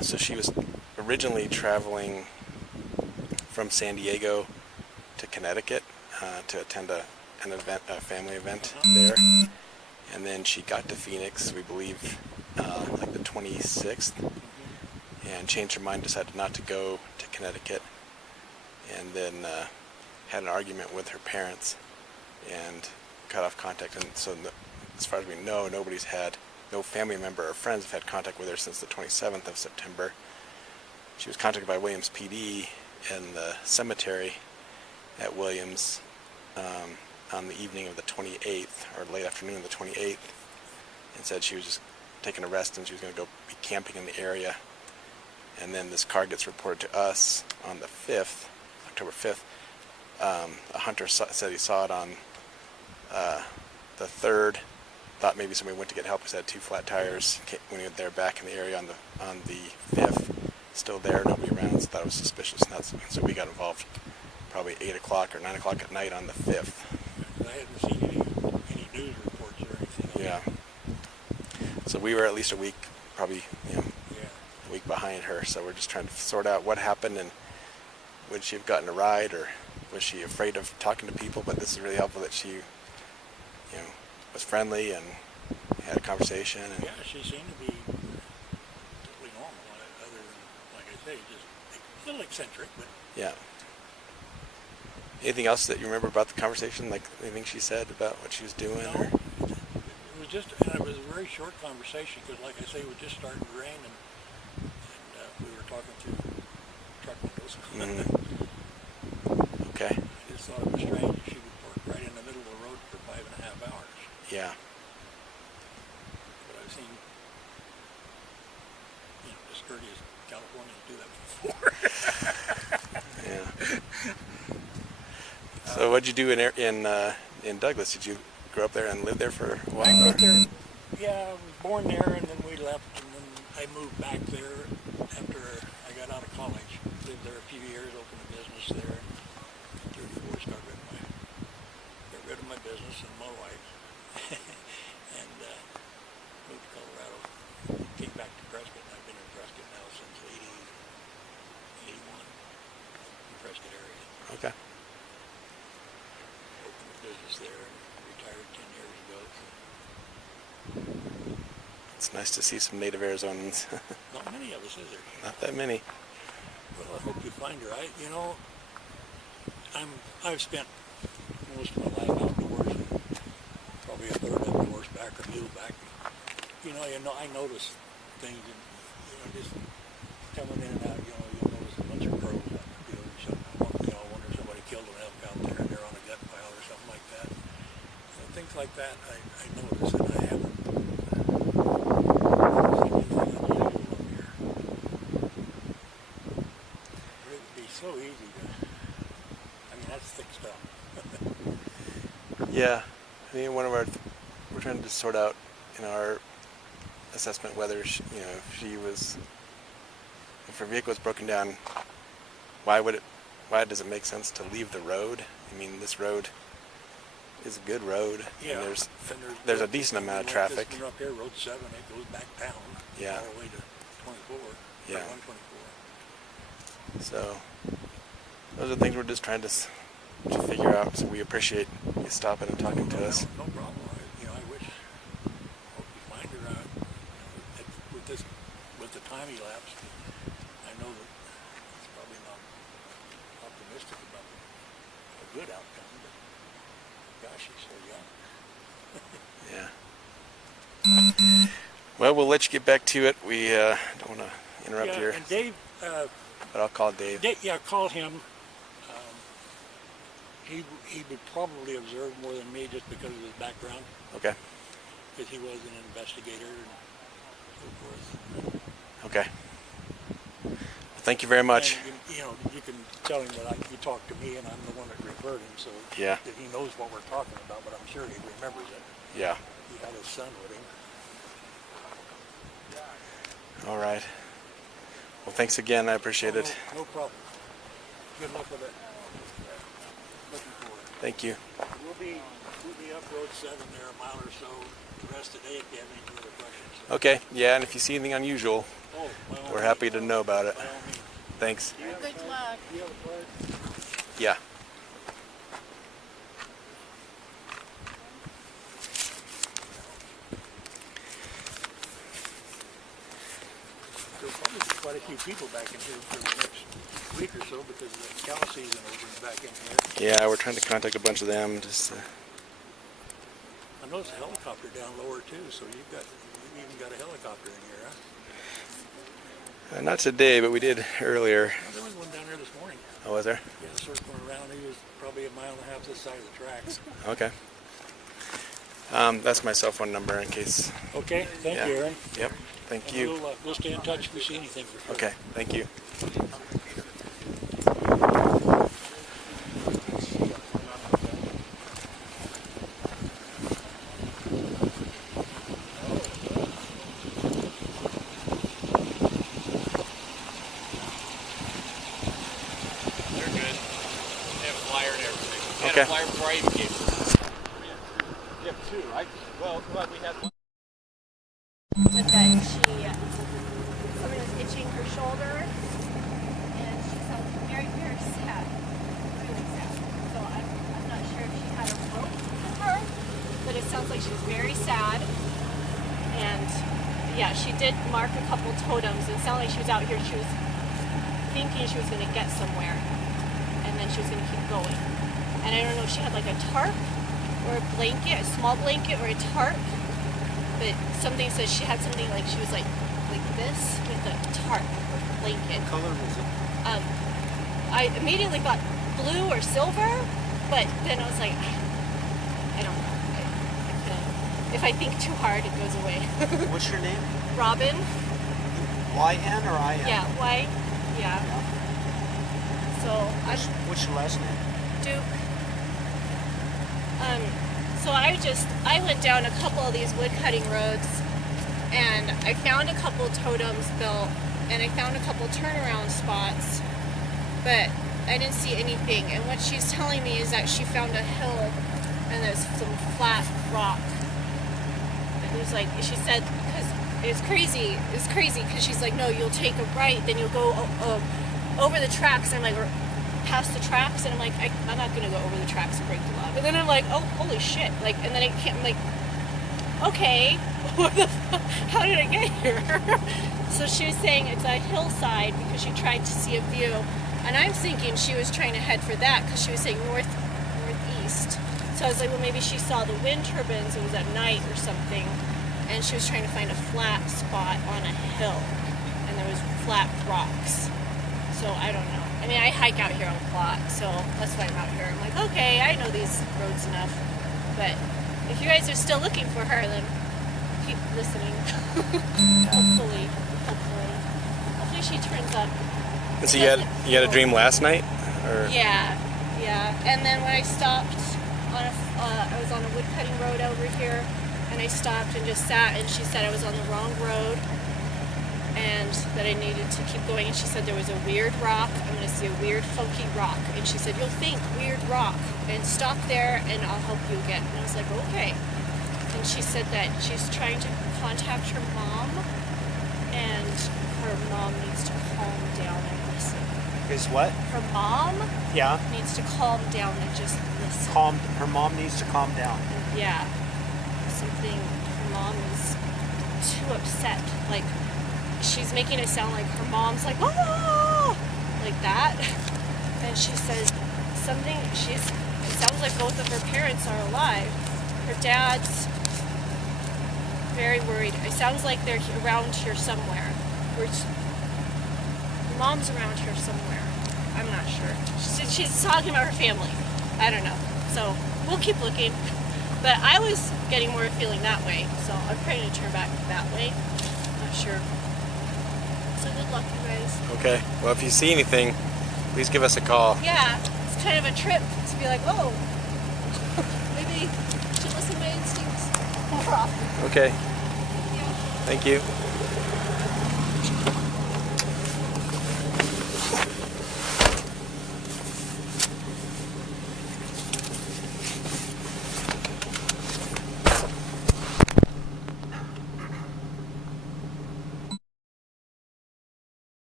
So she was originally traveling from San Diego to Connecticut to attend a family event there. And then she got to Phoenix, we believe, like the 26th, and changed her mind, decided not to go to Connecticut, and then had an argument with her parents and cut off contact. And so as far as we know, no family member or friends have had contact with her since the 27th of September. She was contacted by Williams PD in the cemetery at Williams on the evening of the 28th, or late afternoon of the 28th, and said she was just taking a rest and she was going to go be camping in the area. And then this car gets reported to us on the 5th, October 5th. A hunter said he saw it on the 3rd, thought maybe somebody went to get help because it had 2 flat tires. When he was there back in the area on the 5th, still there, nobody around, so that was suspicious. So we got involved probably 8 o'clock or 9 o'clock at night on the 5th. I hadn't seen any news reports or anything. Yeah. So we were at least a week, probably, a week behind her. So we're just trying to sort out what happened, and would she have gotten a ride, or was she afraid of talking to people? But this is really helpful that she, was friendly and had a conversation. And yeah, she seemed to be totally normal, other than, like I say, just a little eccentric, but yeah. Anything else that you remember about the conversation? Like anything she said about what she was doing? no. Or? It was a very short conversation because, like I say, it was just starting to rain, and we were talking through truck windows. Okay. I just thought it was strange that she would park right in the middle of the road for 5.5 hours. Yeah. But I've seen, discourteous Californians do that before. Yeah. So what'd you do in Douglas? Did you grow up there and live there for a while? I lived there. Yeah, I was born there, and then we left, and then I moved back there after I got out of college. Lived there a few years, opened a business there. In 34, got rid of my business and my wife. And It's nice to see some native Arizonans. Not many of us, is there? Not that many. Well, I hope you find her. You know, I've spent most of my life outdoors, and probably a third of it horseback or muleback. You know, I notice things, and just coming in and out. You'll notice a bunch of crows out in the field. I wonder if somebody killed an elk out there and they're on a gut pile or something like that. Things like that, I notice, and I haven't. So easy to, that's thick stuff. Yeah, I mean, we're trying to sort out in our assessment whether if her vehicle was broken down, why does it make sense to leave the road? I mean, this road is a good road. Yeah. And there's a decent amount of traffic. This one up here, Road 7, it goes back down. Yeah. All the way to 24. Yeah. 124. So those are things we're just trying to figure out. So we appreciate you stopping and talking to us. No problem. I hope you find her out. With the time elapsed, I know that it's probably not optimistic about a good outcome, but gosh, she's so young. Yeah. Well, we'll let you get back to it. We don't want to interrupt your. And Dave. But I'll call Dave. Call him. He would probably observe more than me just because of his background. Okay. Because he was an investigator and so forth. Okay. Well, thank you very much. And, you can tell him that you talked to me and I'm the one that referred him, so yeah. that he knows what we're talking about, but I'm sure he remembers it. Yeah. He had his son with him. All right. Well, thanks again. I appreciate it. No problem. Good luck with it. Looking forward. Thank you. We'll be up Road 7 there a mile or so the rest of the day if you have any further questions. Okay. Yeah, and if you see anything unusual, we're happy to know about it. Thanks. Good luck. Yeah. There'll probably be quite a few people back in here for the next week or so because the cow season opens back in here. Yeah, we're trying to contact a bunch of them. Just. I know there's a helicopter down lower too, so you've even got a helicopter in here, huh? Not today, but we did earlier. Well, there was one down there this morning. Oh, was there? Yeah, circling around. He was probably a mile and a half this side of the tracks. Okay. That's my cell phone number in case. Okay, thank you, Aaron. Yep, thank And you. We'll stay in touch if we see anything for sure. Okay, thank you. They're good. They have a flyer and everything. They Okay. had a flyer before I even came. You have two. Well, we had one. Said that somebody was itching her shoulder, and she sounds very, very sad, really sad. So I'm not sure if she had a rope with her, but it sounds like she was very sad. And yeah, she did mark a couple totems. It sounded like she was out here. She was thinking she was going to get somewhere, and then she was going to keep going. And I don't know if she had like a tarp or a blanket, a small blanket or a tarp. But something says she had something like she was like this with a tarp or blanket. What color was it? I immediately thought blue or silver, but then I was like, I don't know. If I think too hard, it goes away. What's your name? Robin. Y-N or I-N? Yeah, Y. Yeah. So What's your last name? Duke. So I went down a couple of these wood cutting roads, and I found a couple totems built, and I found a couple turnaround spots, but I didn't see anything. And what she's telling me is that she found a hill, and there's some flat rock. And it was like, she said, because it's crazy because she's like, no, you'll take a right, then you'll go over the tracks, and I'm like, past the tracks, and I'm like, I'm not gonna go over the tracks and break the law. But then I'm like, oh, holy shit! Like, and then I'm like, okay, how did I get here? So she was saying it's a hillside because she tried to see a view. And I'm thinking she was trying to head for that because she was saying northeast. So I was like, well, maybe she saw the wind turbines. It was at night or something. And she was trying to find a flat spot on a hill. And there was flat rocks. So I don't know. I mean, I hike out here a lot, so that's why I'm out here. I'm like, okay, I know these roads enough. But if you guys are still looking for her, then keep listening. Hopefully she turns up. And so you had a dream last night, or? Yeah. And then when I stopped on I was on a wood cutting road over here, and I stopped and just sat, and she said I was on the wrong road, and that I needed to keep going. And she said there was a weird rock. I'm going to see a weird, funky rock. And she said, you'll think weird rock, and stop there, and I'll help you again. And I was like, okay. And she said that she's trying to contact her mom, and her mom needs to calm down and listen. Is what? Her mom Yeah. needs to calm down and just listen. Her mom needs to calm down. And yeah. Something, her mom is too upset. Like, she's making it sound like her mom's like, oh, like that. And she says something, it sounds like both of her parents are alive. Her dad's very worried. It sounds like they're around here somewhere. Her mom's around here somewhere. I'm not sure. She's talking about her family. I don't know. So we'll keep looking. But I was getting more feeling that way. So I'm trying to turn back that way. Not sure. So good luck, you guys. Okay. Well, if you see anything, please give us a call. Yeah, it's kind of a trip to be like, oh, maybe I should listen to my instincts more often. Okay. Thank you.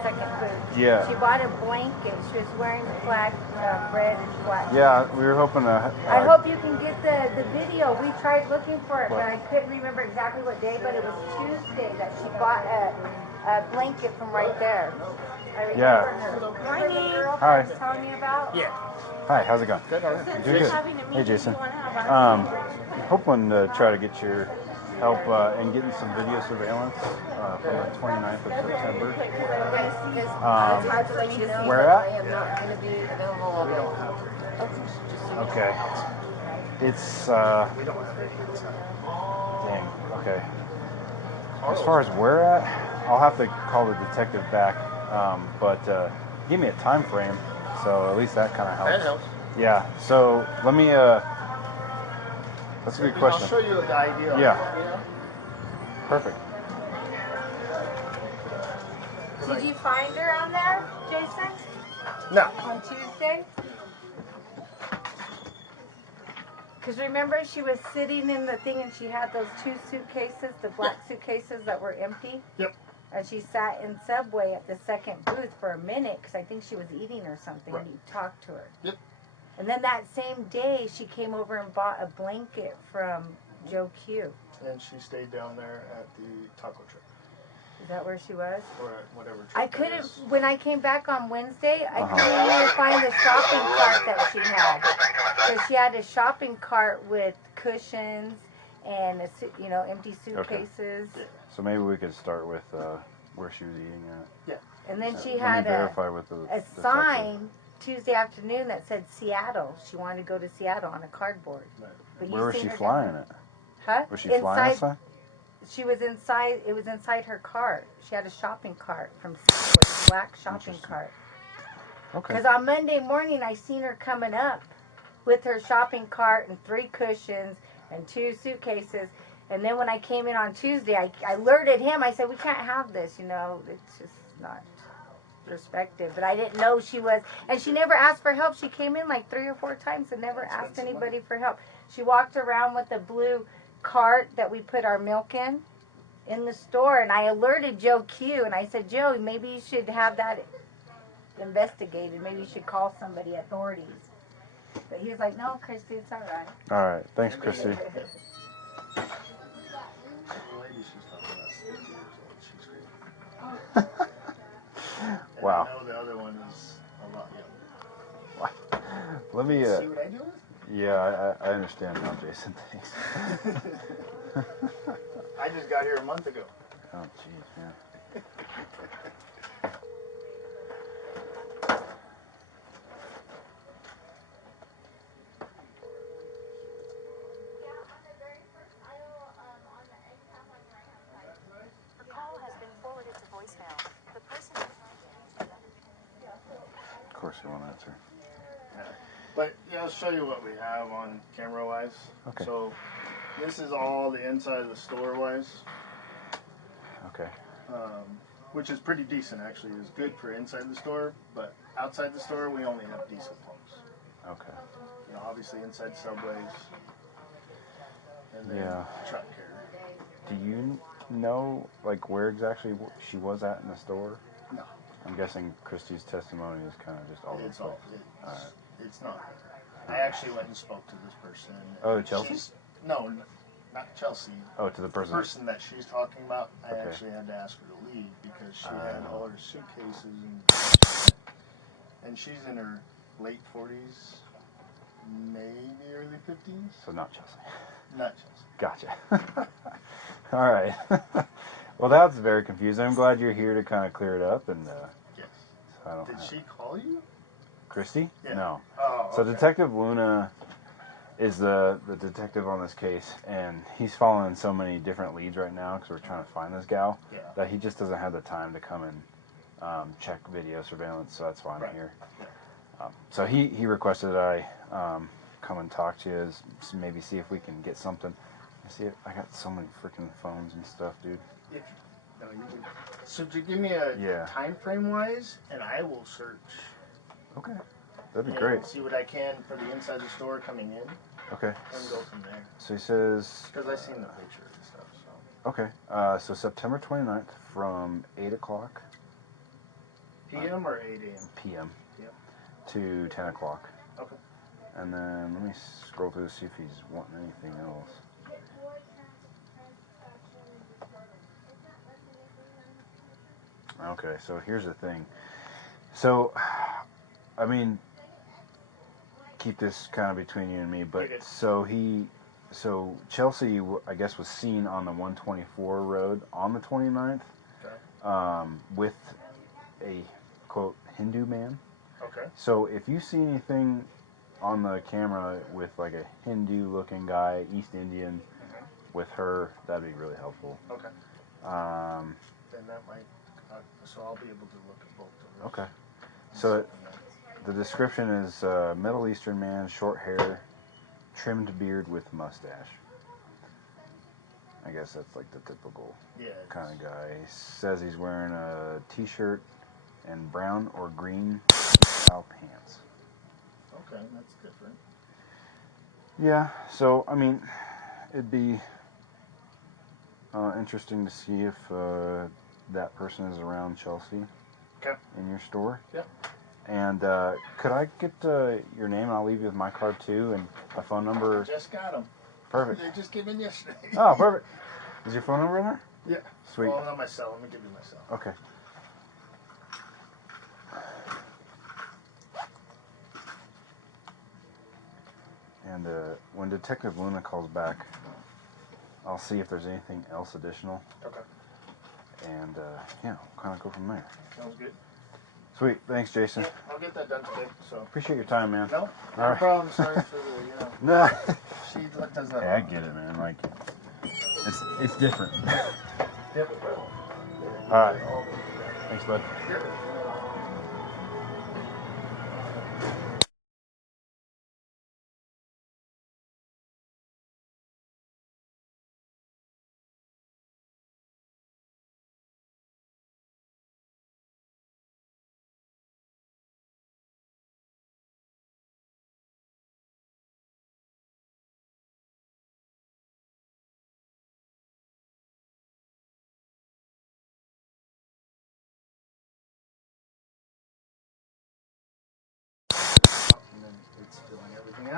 Second food. Yeah. She bought a blanket. She was wearing black, red and black. Yeah, we were hoping to. I hope you can get the video. We tried looking for it, but I couldn't remember exactly what day, but it was Tuesday that she bought a blanket from right there. I remember her. Remember the girl Hi. I was telling you about? Yeah. Hi, how's it going? Good. Doing good. Hey, Jason. Hoping to try to get your help in getting some video surveillance from the 29th of September. Where at? I am not going to be available all day. Okay. It's, dang, okay. As far as where at, I'll have to call the detective back, but give me a time frame, so at least that kind of helps. That helps. Yeah, so let me, that's a good question. I'll show you the idea. Yeah. Perfect. Did you find her on there, Jason? No. On Tuesday? Because remember, she was sitting in the thing and she had those two suitcases, the black suitcases that were empty? Yep. And she sat in Subway at the second booth for a minute because I think she was eating or something. Right. And you talked to her. Yep. And then that same day, she came over and bought a blanket from Joe Q. And she stayed down there at the taco truck. Is that where she was? Or at whatever truck I that couldn't, is. when I came back on Wednesday, I couldn't even find the shopping cart that she had. So she had a shopping cart with cushions and, empty suitcases. Yeah. So maybe we could start with where she was eating at. Yeah. And then she Let had me verify with the a sign Tuesday afternoon that said Seattle. She wanted to go to Seattle on a cardboard. Right. But Where was seen she her flying down it? Huh? Was she flying outside? She was inside. It was inside her cart. She had a shopping cart from Seattle, a black shopping cart. Okay. Because on Monday morning, I seen her coming up with her shopping cart and 3 cushions and 2 suitcases. And then when I came in on Tuesday, I alerted him. I said, we can't have this, you know. It's just not respected. But I didn't know she was. And she never asked for help. She came in like 3 or 4 times and never asked anybody for help. She walked around with a blue cart that we put our milk in the store. And I alerted Joe Q. And I said, Joe, maybe you should have that investigated. Maybe you should call somebody, authorities. But he was like, no, Christy, it's all right. All right. Thanks, Christy. Wow. I know the other one is a lot younger. Wow. Let me. See what I do? Yeah, I understand now, Jason. Thanks. I just got here a month ago. Oh, jeez, man. Of course you won't answer. Yeah. But yeah, I'll show you what we have on camera wise. Okay. So this is all the inside of the store wise. Okay. Which is pretty decent actually. It's good for inside the store, but outside the store we only have decent pumps. Okay. You know, obviously inside subways and then Yeah. truck carrier. Do you know, like, where exactly she was at in the store? No. I'm guessing Christy's testimony is kind of just all over the place. It's not. I actually went and spoke to this person. Oh, Chelsea? No, not Chelsea. Oh, to the person. The person that she's talking about, I Okay. actually had to ask her to leave because she had all her suitcases and she's in her late 40s, maybe early 50s. So not Chelsea. Not Chelsea. Gotcha. All right. Well, that's very confusing. I'm glad you're here to kind of clear it up. And yes. So Did she call you? Christy? Yeah. No. Oh, So okay. Detective Luna is the detective on this case, and he's following so many different leads right now because we're trying to find this gal that he just doesn't have the time to come and check video surveillance. So that's why I'm here. Yeah. So he requested that I come and talk to you, maybe see if we can get something. See, I got so many freaking phones and stuff, dude. So to give me a time frame wise, and I will search. Okay, that'd be great. See what I can for the inside of the store coming in. Okay. And go from there. So he says. Because I seen the picture and stuff. So. Okay. So September 29th from 8 o'clock. PM or 8 a.m. PM. Yep. To 10 o'clock. Okay. And then let me scroll through to see if he's wanting anything else. Okay, so here's the thing. So, I mean, keep this kind of between you and me, but so Chelsea, I guess, was seen on the 124 road on the 29th with a, quote, Hindu man. Okay. So if you see anything on the camera with like a Hindu-looking guy, East Indian, with her, that'd be really helpful. Okay. Then that might, so I'll be able to look at both of those. Okay. So the description is Middle Eastern man, short hair, trimmed beard with mustache. I guess that's like the typical kind of guy. He says he's wearing a t-shirt and brown or green style pants. Okay, that's different. Yeah, so, I mean, it'd be interesting to see if that person is around Chelsea in your store. Yeah. And could I get your name? I'll leave you with my card too and my phone number. Just got them. Perfect. They just came in yesterday. Oh, perfect. Is your phone number in there? Yeah. Sweet. Well, not my cell. Let me give you my cell. Okay. And when Detective Luna calls back, I'll see if there's anything else additional. Okay. And yeah, we'll kind of go from there. Sounds good. Sweet. Thanks, Jason. Yeah, I'll get that done today. So. Appreciate your time, man. No, no problem. Sorry for the, Nah. She does that. Yeah, I get it, man. Like, it's different. Yep. All right. Thanks, bud. Yep.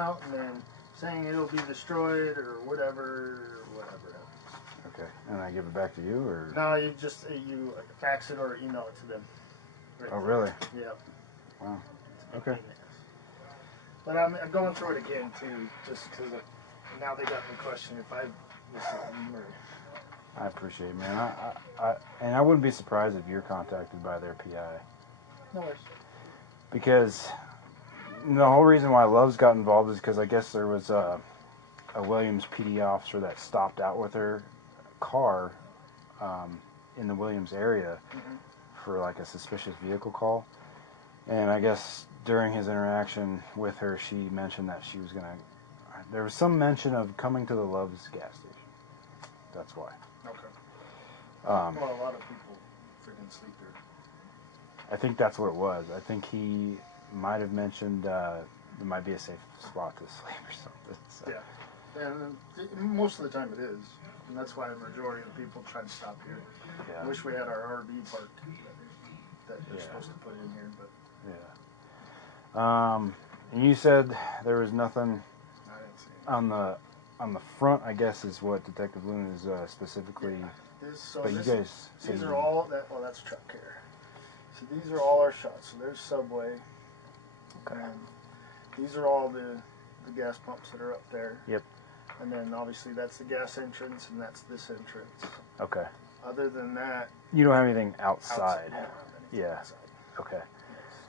out and then saying it'll be destroyed or whatever happens. Okay. And I give it back to you, or? No, you just you fax it or email it to them. Oh, really? Yeah. Wow. Okay. But I'm going through it again too, just because now they got me questioning if I was or. I appreciate it, man. And I wouldn't be surprised if you're contacted by their PI. No worries. Because the whole reason why Loves got involved is because I guess there was a Williams PD officer that stopped out with her car in the Williams area for like a suspicious vehicle call. And I guess during his interaction with her, she mentioned that she was going to... There was some mention of coming to the Loves gas station. That's why. Okay. Well, a lot of people freaking sleep here. I think that's what it was. I think he might have mentioned there might be a safe spot to sleep or something. So. Yeah. And most of the time it is. And that's why the majority of the people try to stop here. Yeah. I wish we had our RV parked that they're supposed to put in here, but... Yeah. And you said there was nothing on the front, I guess, is what Detective Loon is specifically. Yeah. But you guys. These are all that. Well, that's truck care. So these are all our shots. So there's Subway. Okay. And these are all the gas pumps that are up there. Yep. And then obviously that's the gas entrance, and that's this entrance. Okay. Other than that, you don't have anything outside. Yeah. Outside. Okay.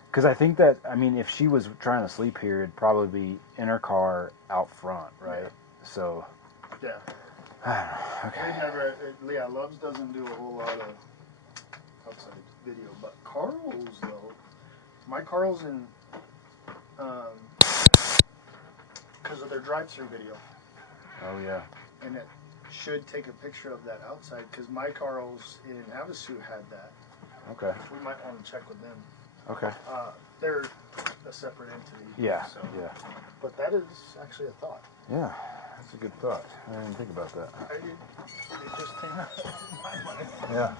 Because I think that, I mean, if she was trying to sleep here, it'd probably be in her car out front, right? Yeah. So. Yeah. Okay. Loves doesn't do a whole lot of outside video, but Carl's though, my Carl's in, because of their drive-through video. Oh yeah. And it should take a picture of that outside, because my Carl's in Havasu had that. Okay. We might want to check with them. Okay. They're a separate entity. Yeah. So. Yeah. But that is actually a thought. Yeah, that's a good thought. I didn't think about that. It just came out of my mind. Yeah.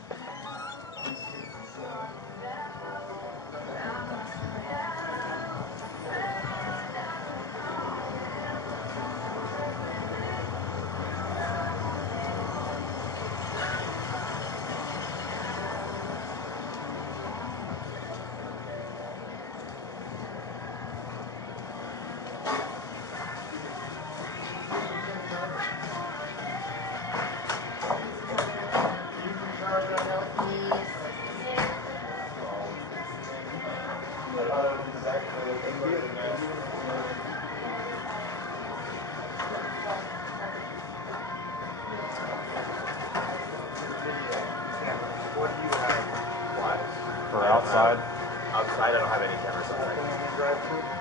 For outside? Outside, I don't have any cameras outside.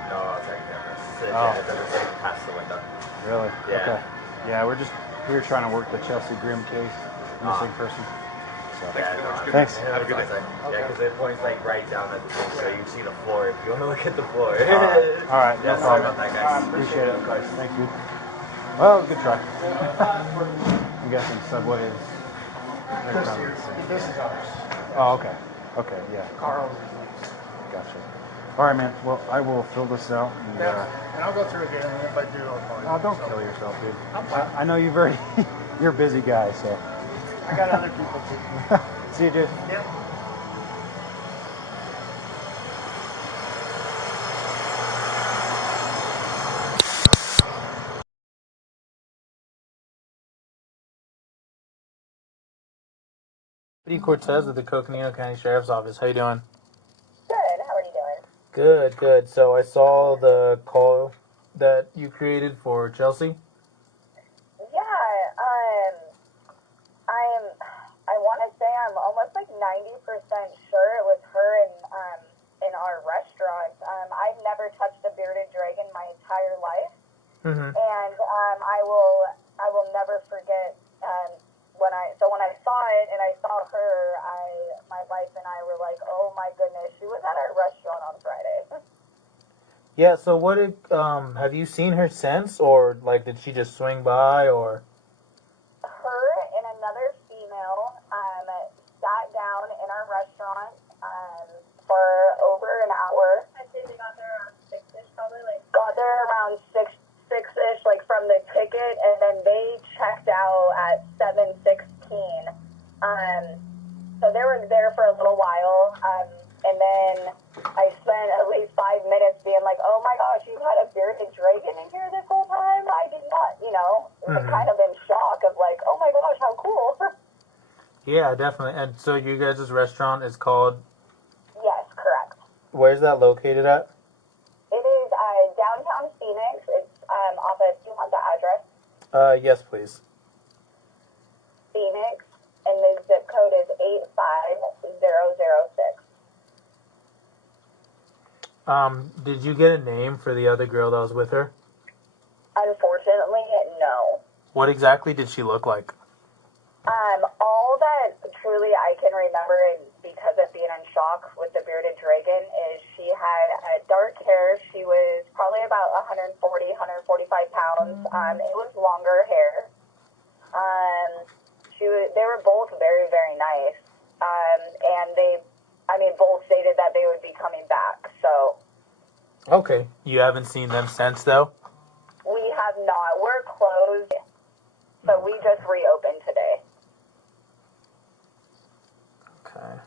No outside cameras. It doesn't say past the window. Really? Yeah. Okay. Yeah, we're just here trying to work the Chelsea Grimm case, missing person. So. Thanks. Have a good day. Yeah, because it points like right down at the thing, so you see the floor if you want to look at the floor. All right. Yeah, sorry about that, guys. Appreciate it, guys. Thank you. Well, good try. I'm guessing Subway is. This is ours. Oh, okay. Okay, yeah. Carl's. Gotcha. All right, man. Well, I will fill this out. And, and I'll go through again, and if I do, I'll call you. Oh, don't kill yourself, dude. I know you're very, you're a busy guy, so. I got other people too. See you, dude. Yep. Cortez with the Coconino County Sheriff's Office. How you doing? Good. How are you doing? Good, good. So I saw the call that you created for Chelsea. Yeah. I want to say I'm almost like 90% sure it was her in our restaurant. I've never touched a bearded dragon my entire life, and I will never forget. When I saw it and I saw her, my wife and I were like, oh my goodness, she was at our restaurant on Friday. Yeah, so what did, have you seen her since, or like did she just swing by, or? Her and another female sat down in our restaurant for over an hour. I'd say they got there around 6-ish, probably. Got there around 6:30 Yeah, definitely. And so you guys' restaurant is called... Yes, correct. Where's that located at? It is downtown Phoenix. It's off of, do you want the address? Yes, please. Phoenix, and the zip code is 85006. Did you get a name for the other girl that was with her? Unfortunately, no. What exactly did she look like? All that truly I can remember, and because of being in shock with the bearded dragon, is she had dark hair. She was probably about 140, 145 pounds. It was longer hair. They were both very, very nice. And both stated that they would be coming back, so. Okay. You haven't seen them since, though? We have not. We're closed, but we just reopened today. Okay.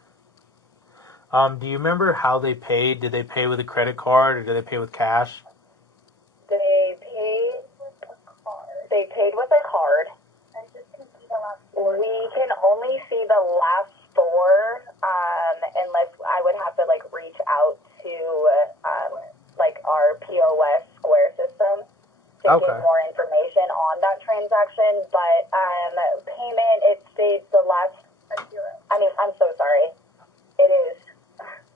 Do you remember how they paid? Did they pay with a credit card or did they pay with cash? They paid with a card. They paid with a card. I just can see the last four. We can only see the last four, unless I would have to reach out to our POS Square system to get more information on that transaction. But payment, it states the last. I'm so sorry. It is,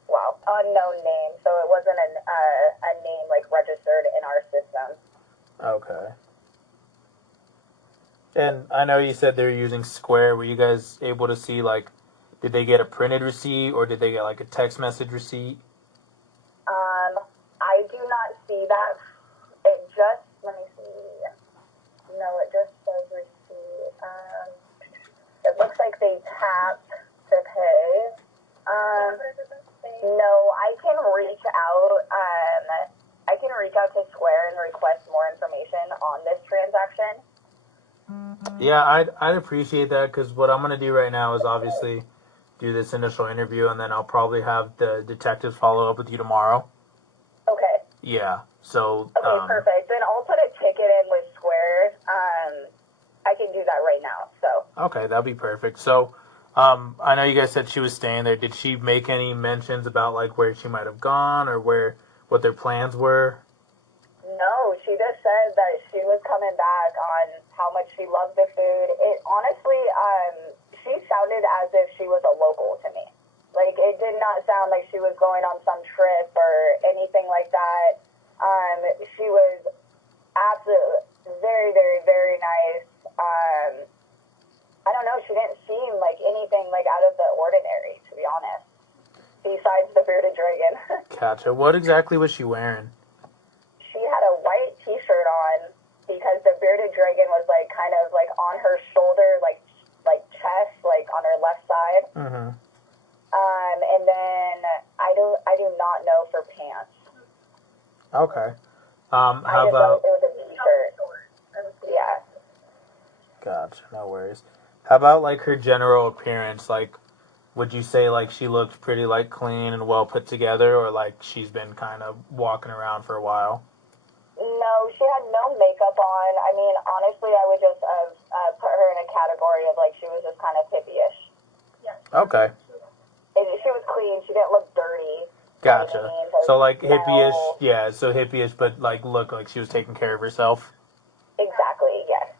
unknown name, so it wasn't a name registered in our system. Okay. And I know you said they're using Square. Were you guys able to see, did they get a printed receipt or did they get a text message receipt? I do not see that. It just, let me see. No, it just says receipt. It looks like they tapped to pay. No, I can reach out to Square and request more information on this transaction. Yeah, I'd appreciate that because what I'm going to do right now is obviously do this initial interview and then I'll probably have the detectives follow up with you tomorrow. Okay. Yeah, so... Okay, perfect. Then I'll put a ticket in with Square. I can do that right now, so... Okay, that'd be perfect. So, I know you guys said she was staying there. Did she make any mentions about, where she might have gone or what their plans were? No, she just said that she was coming back on how much she loved the food. It honestly, she sounded as if she was a local to me. It did not sound like she was going on some trip or anything like that. She was absolutely very, very, very nice. I don't know, she didn't seem like anything out of the ordinary, to be honest, besides the bearded dragon. Gotcha. What exactly was she wearing? She had a white t-shirt on because the bearded dragon was kind of on her shoulder, like chest, on her left side. Mm-hmm. And then I do not know for pants. Okay. How about... It was a t-shirt. Yeah. Gotcha, no worries. How about her general appearance? Would you say she looked pretty clean and well put together, or she's been kind of walking around for a while? No, she had no makeup on. I mean, honestly, I would just put her in a category of she was just kind of hippie-ish. Yeah. Okay. She was clean. She didn't look dirty. Gotcha. So hippie-ish, yeah. So hippie-ish, but look like she was taking care of herself. Exactly. Yes.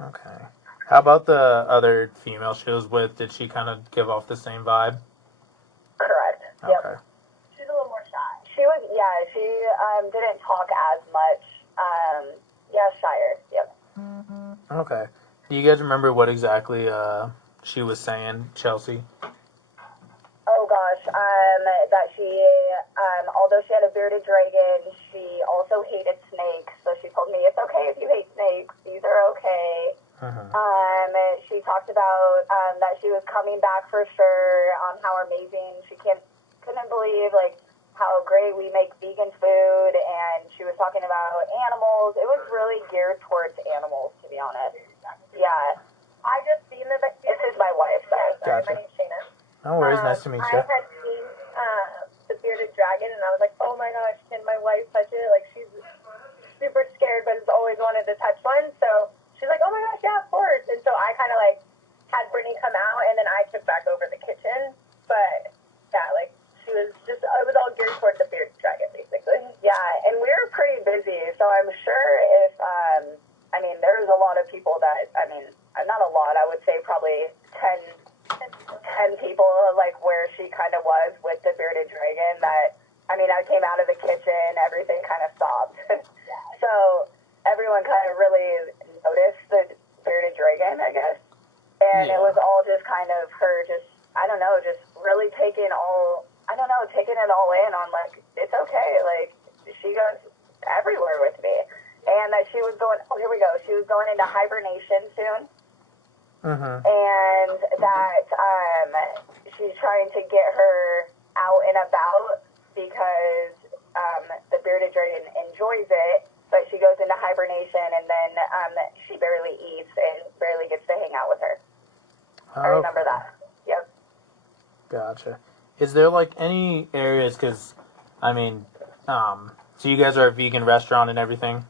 Okay. How about the other female she was with? Did she kind of give off the same vibe? Correct. Okay. Yep. She's a little more shy. She was, yeah. She didn't talk as much. Yeah, shyer. Yep. Okay. Do you guys remember what exactly she was saying, Chelsea? Oh gosh, that she, although she had a bearded dragon, she also hated snakes. So she told me, it's okay if you hate snakes. These are okay. She talked about that she was coming back for sure, how amazing. She couldn't believe how great we make vegan food, and she was talking about animals. It was really geared towards animals, to be honest. Yeah. I just seen the. This is my wife. Sorry. Gotcha. My name's Shayna. No worries. Nice to meet you. I had seen the bearded dragon, and I was like, oh my gosh, can my wife touch it? She's super scared, but has always wanted to touch one. So she's like, oh my gosh, yeah, of course. And so I kind of like had Brittany come out, and then I took back over the kitchen. But yeah, like she was just, it was all geared towards the bearded dragon, basically. Yeah, and we were pretty busy, so I'm sure if I mean, there's a lot of people that, I mean, not a lot, I would say probably 10 people, like where she kind of was with the bearded dragon, that, I mean, I came out of the kitchen, everything kind of stopped. So everyone kind of really noticed the bearded dragon, I guess. And it was all just kind of her just, I don't know, just really taking it all in on, like, it's okay, like, she goes everywhere with me. And that she was going, oh, here we go, she was going into hibernation soon. And that she's trying to get her out and about because the bearded dragon enjoys it, but she goes into hibernation, and then she barely eats and barely gets to hang out with her. I remember that. Yep. Gotcha. Is there like any areas, because, I mean, so you guys are a vegan restaurant and everything?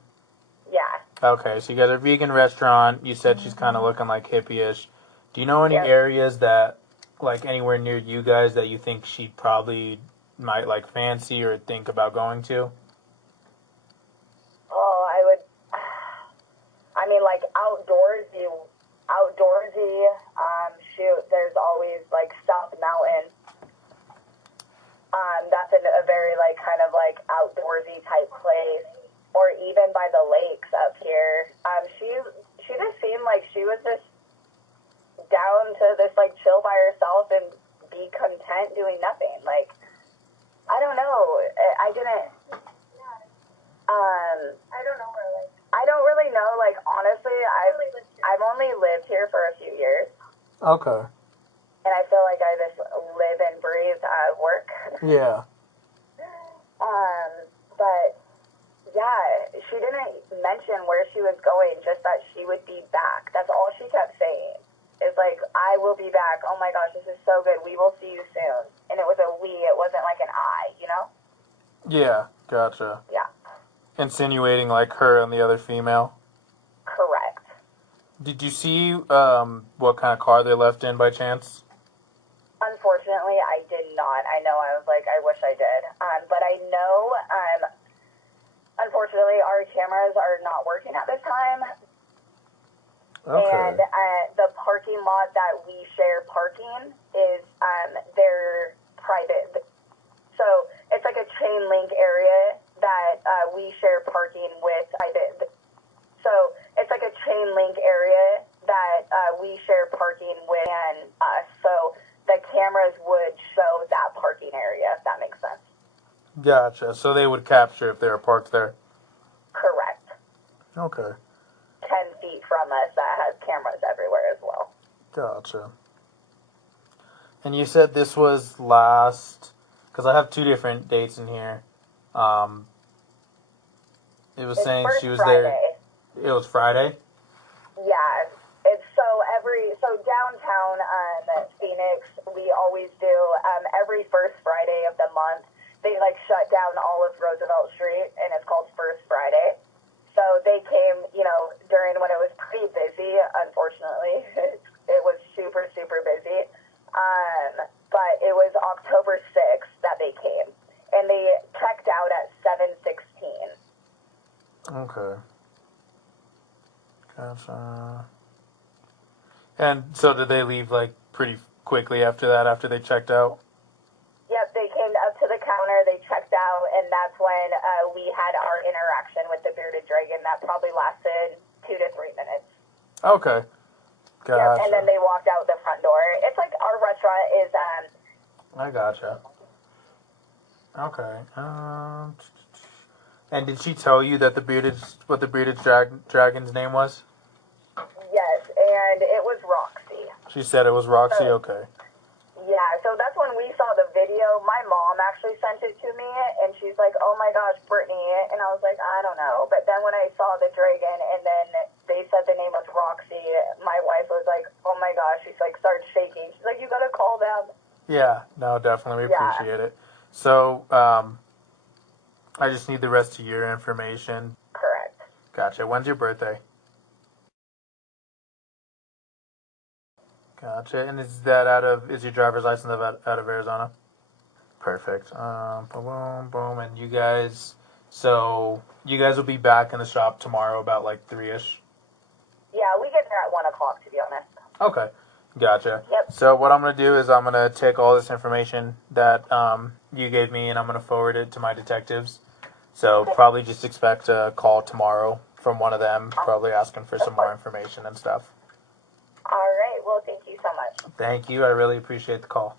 Yeah. Okay, so you guys are a vegan restaurant. You said she's kind of looking like hippie-ish. Do you know any areas that, like anywhere near you guys, that you think she probably might like fancy or think about going to? Oh, I mean, like outdoorsy, shoot, there's always like South Mountain. That's a very like kind of like outdoorsy type place, or even by the lakes up here. She just seemed like she was just down to this like chill by herself and be content doing nothing. Like, I don't know. I don't know where, like, I don't really know. Like, honestly, I've only lived here for a few years. Okay. And I feel like I just live and breathe work. Yeah. But yeah, she didn't mention where she was going, just that she would be back. That's all she kept saying. It's like, I will be back. Oh my gosh, this is so good. We will see you soon. And it was a we. It wasn't like an I, you know? Yeah, gotcha. Yeah. Insinuating like her and the other female? Correct. Did you see what kind of car they left in by chance? Unfortunately, I did not. I know, I was like, I wish I did. But I know, unfortunately, our cameras are not working at this time. Okay. And the parking lot that we share parking is their private. So it's like a chain link area that we share parking with private. So it's like a chain link area that we share parking with and us. So the cameras would show that parking area, if that makes sense. Gotcha. So they would capture if they were parked there? Correct. Okay. 10 feet from us that has cameras everywhere as well. Gotcha. And you said this was last, because I have two different dates in here. It was saying she was Friday. there. It was Friday? Yeah. So downtown Phoenix, we always do, every first Friday of the month, they like shut down all of Roosevelt Street, and it's called First Friday. So they came, during when it was pretty busy, unfortunately. It was super, super busy. But it was October 6th that they came. And they checked out at 7:16. Okay. Gotcha. And so did they leave, like, pretty quickly after that, after they checked out? Yep, they came up to the counter, they checked out, and that's when we had our interaction with the bearded dragon. That probably lasted 2 to 3 minutes. Okay. Gotcha. Yep, and then they walked out the front door. It's like our restaurant is... I gotcha. Okay. And did she tell you that what the bearded dragon's name was? Yes, and it was Roxy. She said it was Roxy? Okay. Yeah, so that's when we saw the video. My mom actually sent it to me, and she's like, oh my gosh, Brittany. And I was like, I don't know. But then when I saw the dragon, and then they said the name was Roxy, my wife was like, oh my gosh. She's like, started shaking. She's like, you gotta call them. Yeah, no, definitely. We appreciate it. So, I just need the rest of your information. Correct. Gotcha. When's your birthday? Gotcha. And is your driver's license out of Arizona? Perfect. Boom, boom, boom. And you guys will be back in the shop tomorrow about like 3-ish? Yeah, we get there at 1 o'clock, to be honest. Okay. Gotcha. Yep. So what I'm going to do is I'm going to take all this information that you gave me and I'm going to forward it to my detectives. So probably just expect a call tomorrow from one of them, probably asking for some more information and stuff. All right. Well, thank you so much. Thank you. I really appreciate the call.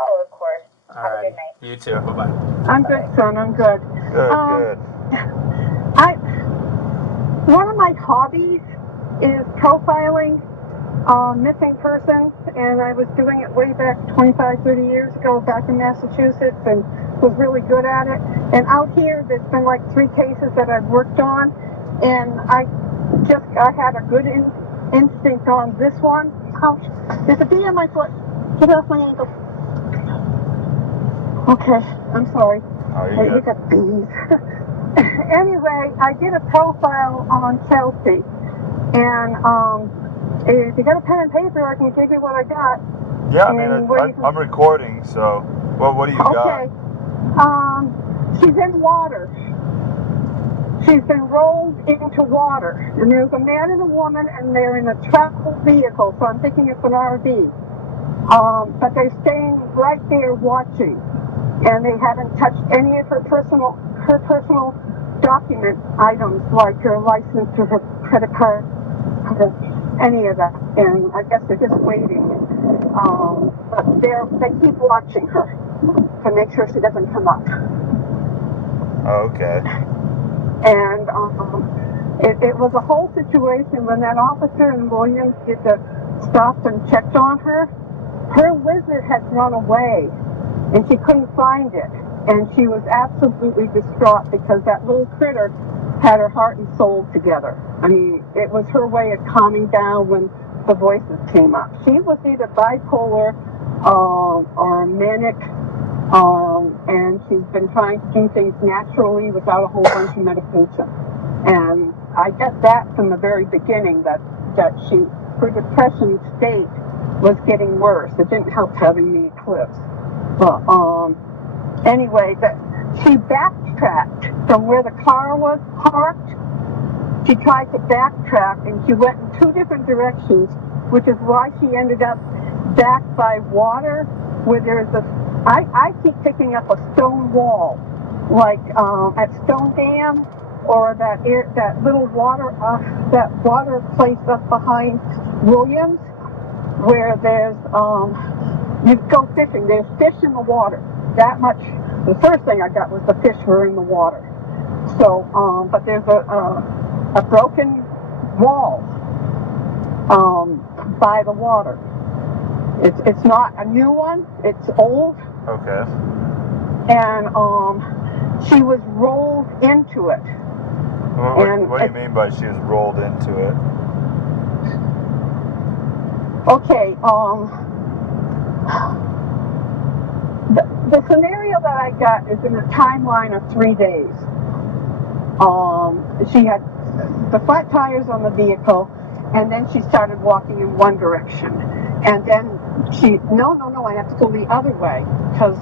Oh, of course. All Have right. a good night. You too. Bye-bye. I'm good, son. I'm good. Good. One of my hobbies is profiling missing persons, and I was doing it way back 25, 30 years ago back in Massachusetts and was really good at it. And out here, there's been like 3 cases that I've worked on, and I had a good instinct on this one. Ouch. There's a bee on my foot. Get off my ankle. Okay, I'm sorry. Oh, you're You good. got bees. Anyway, I did a profile on Chelsea, and if you got a pen and paper, I can give you what I got. Yeah, I mean, I'm recording, so what do you got? Okay. She's in water. She's been rolled into water, and there's a man and a woman, and they're in a travel vehicle, so I'm thinking it's an RV. But they're staying right there watching, and they haven't touched any of her personal document items like her license or her credit card, or any of that. And I guess they're just waiting. But they keep watching her to make sure she doesn't come up. Oh, okay. And it was a whole situation when that officer in Williams did the stop and checked on her. Her lizard had run away, and she couldn't find it. And she was absolutely distraught because that little critter had her heart and soul together. I mean, it was her way of calming down when the voices came up. She was either bipolar or manic, and she's been trying to do things naturally without a whole bunch of medication. And I get that from the very beginning that her depression state was getting worse. It didn't help having the eclipse. But anyway, she backtracked from where the car was parked. She tried to backtrack, and she went in 2 different directions, which is why she ended up back by water, where there's I keep picking up a stone wall, like at Stone Dam, or that little water place up behind Williams, where there's you go fishing. There's fish in the water. That much. The first thing I got was the fish were in the water. So, but there's a broken wall by the water. It's not a new one. It's old. Okay. And she was rolled into it. What do you mean by she was rolled into it? Okay. The scenario that I got is in a timeline of 3 days. She had the flat tires on the vehicle, and then she started walking in one direction. And then no, I have to go the other way, because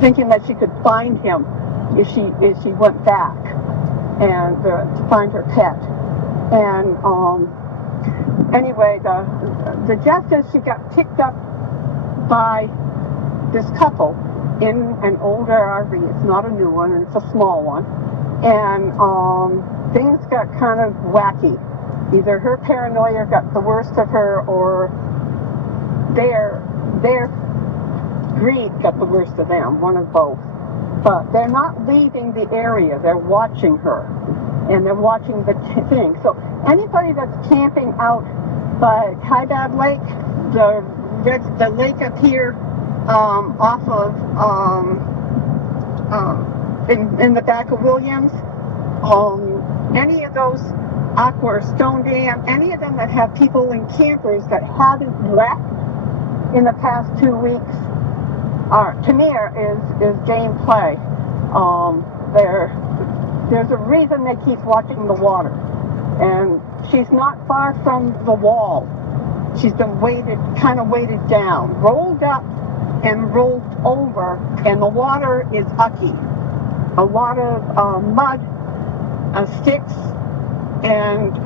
thinking that she could find him if she went back and to find her pet. And anyway, the justice, she got picked up by this couple in an older RV. It's not a new one, and it's a small one. And things got kind of wacky. Either her paranoia got the worst of her, or their greed got the worst of them, one of both. But they're not leaving the area. They're watching her, and they're watching the thing. So anybody that's camping out by Kaibab Lake, the lake up here, off of in the back of Williams, any of those Aqua, Stone Dam, any of them that have people in campers that haven't left in the past 2 weeks, to me is game play. There's a reason they keep watching the water, and she's not far from the wall. she's been kind of weighted down, rolled up and rolled over, and the water is ucky. A lot of mud, sticks, and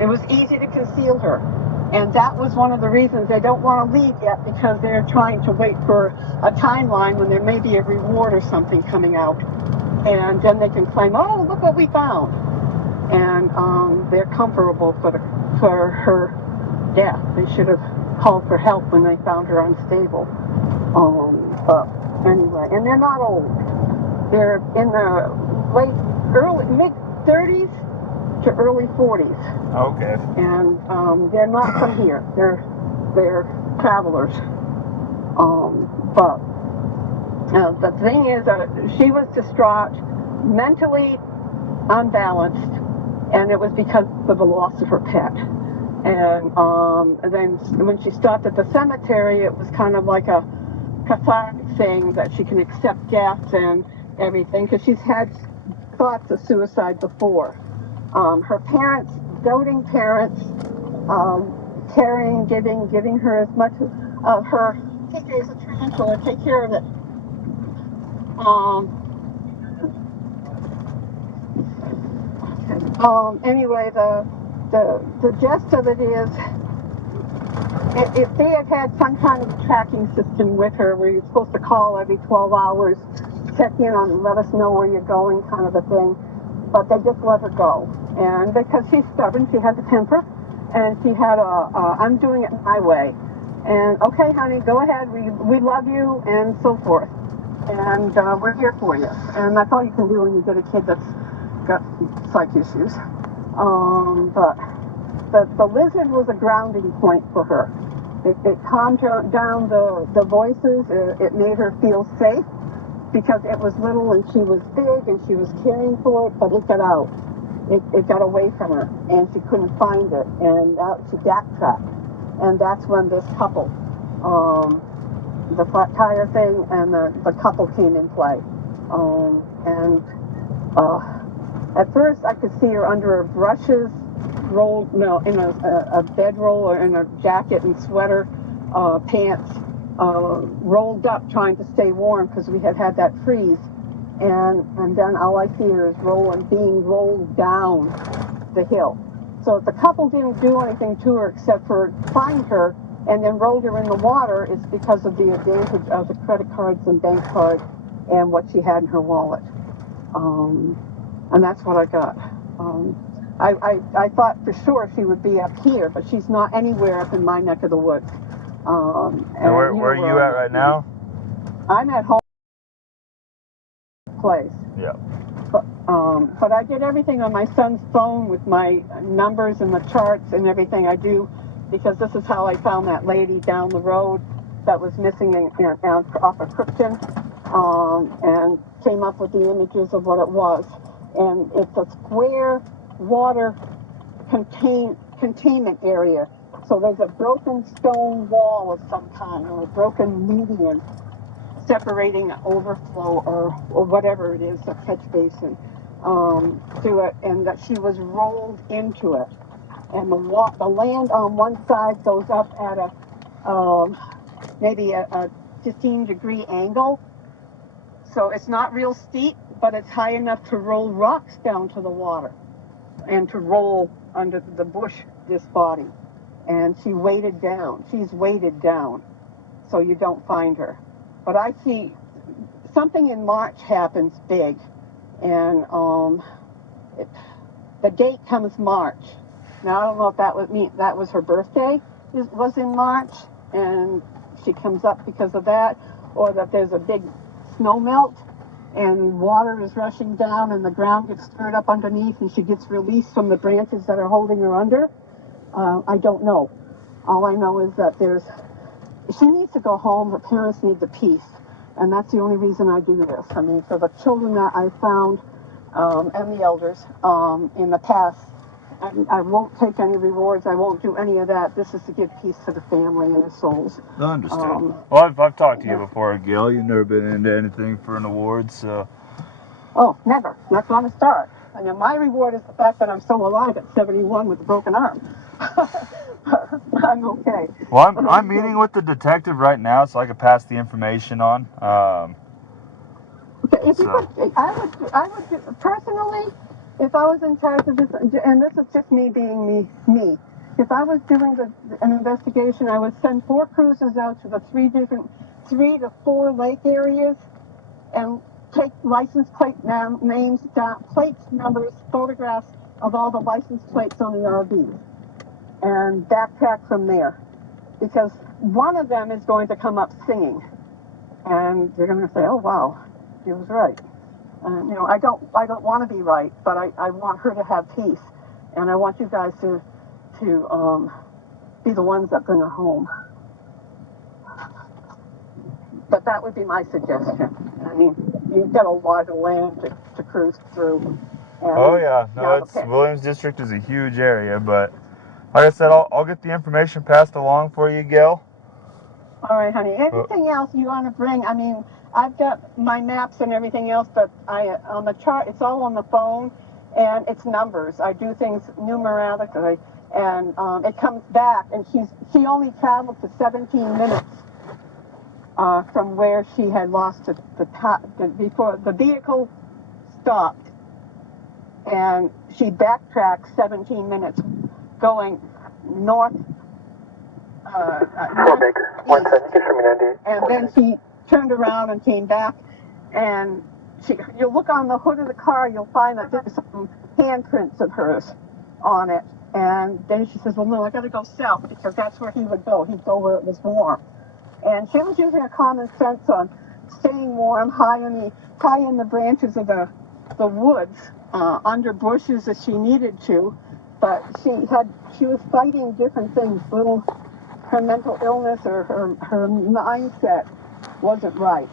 it was easy to conceal her. And that was one of the reasons they don't want to leave yet, because they're trying to wait for a timeline when there may be a reward or something coming out. And then they can claim, oh, look what we found. And they're comfortable for her death. They should have called for help when they found her unstable. But anyway, and they're not old. They're in the mid-30s to early 40s. Okay. And they're not from here. They're travelers. But the thing is, she was distraught, mentally unbalanced, and it was because of the loss of her pet. And then when she stopped at the cemetery, it was kind of like a cathartic thing that she can accept death and everything, because she's had thoughts of suicide before. Her parents, doting parents, caring, giving her as much of her, take her as a tarantula, take care of it. Anyway, the gist of it is, if they had had some kind of tracking system with her, where you're supposed to call every 12 hours, check in on and let us know where you're going, kind of a thing, but they just let her go. And because she's stubborn, she has a temper, and she had I'm doing it my way. And okay, honey, go ahead, we love you, and so forth. And we're here for you. And that's all you can do when you get a kid that's got psych issues. But the lizard was a grounding point for her. It calmed her down the voices. It made her feel safe, because it was little and she was big and she was caring for it, but it got out. It got away from her, and she couldn't find it, and she backtracked. And that's when this couple, the flat tire thing and the couple came in play. At first I could see her under her brushes, in a bedroll or in a jacket and sweater, pants, rolled up trying to stay warm because we had that freeze. And then all I see her is being rolled down the hill. So if the couple didn't do anything to her except for find her and then rolled her in the water, it's because of the advantage of the credit cards and bank cards and what she had in her wallet. And that's what I got. I thought for sure she would be up here, but she's not anywhere up in my neck of the woods. And where are you at right now? I'm at home place. Yeah. But I did everything on my son's phone with my numbers and the charts and everything I do, because this is how I found that lady down the road that was missing off of Krypton, and came up with the images of what it was. And it's a square water containment area. So there's a broken stone wall of some kind, or a broken median separating overflow or whatever it is, a catch basin, to it, and that she was rolled into it. And the land on one side goes up at maybe a 15-degree angle. So it's not real steep, but it's high enough to roll rocks down to the water and to roll under the bush, this body. And she's weighted down, so you don't find her. But I see something in March happens big, and the date comes March. Now, I don't know if that would mean that was her birthday, was in March, and she comes up because of that, or that there's a big snow melt, and water is rushing down, and the ground gets stirred up underneath, and she gets released from the branches that are holding her under. I don't know. All I know is that she needs to go home. Her parents need the peace, and that's the only reason I do this. I mean, for the children that I found, and the elders, in the past, I won't take any rewards. I won't do any of that. This is to give peace to the family and their souls. I understand. Well, I've talked to you before, Gil. You've never been into anything for an award, so... Oh, never. Not going to start. I mean, my reward is the fact that I'm still alive at 71 with a broken arm. I'm okay. Well, I'm meeting with the detective right now, so I could pass the information on. Okay, if you could, I would personally, if I was in charge of this, and this is just me being me. If I was doing an investigation, I would send 4 cruisers out to the 3 to 4 lake areas, and take license plate names, plates, numbers, photographs of all the license plates on the RVs, and backtrack from there. Because one of them is going to come up singing, and they're going to say, "Oh wow, he was right." You know, I don't want to be right, but I want her to have peace, and I want you guys to be the ones that bring her home. But that would be my suggestion. I mean, you've got a lot of land to cruise through. And Oh yeah, no, Williams District is a huge area, but like I said, I'll get the information passed along for you, Gail. All right, honey. Anything else you want to bring? I mean, I've got my maps and everything else, but on the chart, it's all on the phone, and it's numbers. I do things numerically, and it comes back, and she only traveled for 17 minutes from where she had lost before the vehicle stopped, and she backtracked 17 minutes going north. And then she turned around and came back, and you'll look on the hood of the car, you'll find that there's some handprints of hers on it. And then she says, "Well, no, I got to go south because that's where he would go. He'd go where it was warm." And she was using a common sense on staying warm, high in the branches of the woods, under bushes if she needed to. But she was fighting different things. Her mental illness or her mindset wasn't right.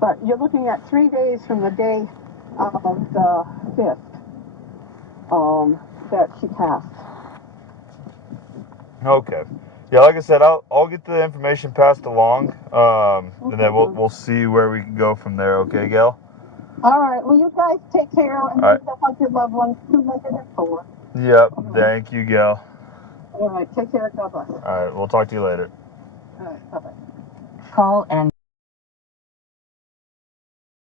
But you're looking at 3 days from the day of the 5th that she passed. Okay. Yeah, like I said, I'll get the information passed along, and then we'll see where we can go from there. Okay, Gail? All right. Well, you guys take care and help your loved ones too, like it is for. Yep. Thank you, Gail. All right. Take care. God bless. All right. We'll talk to you later. All right. Bye-bye. Call and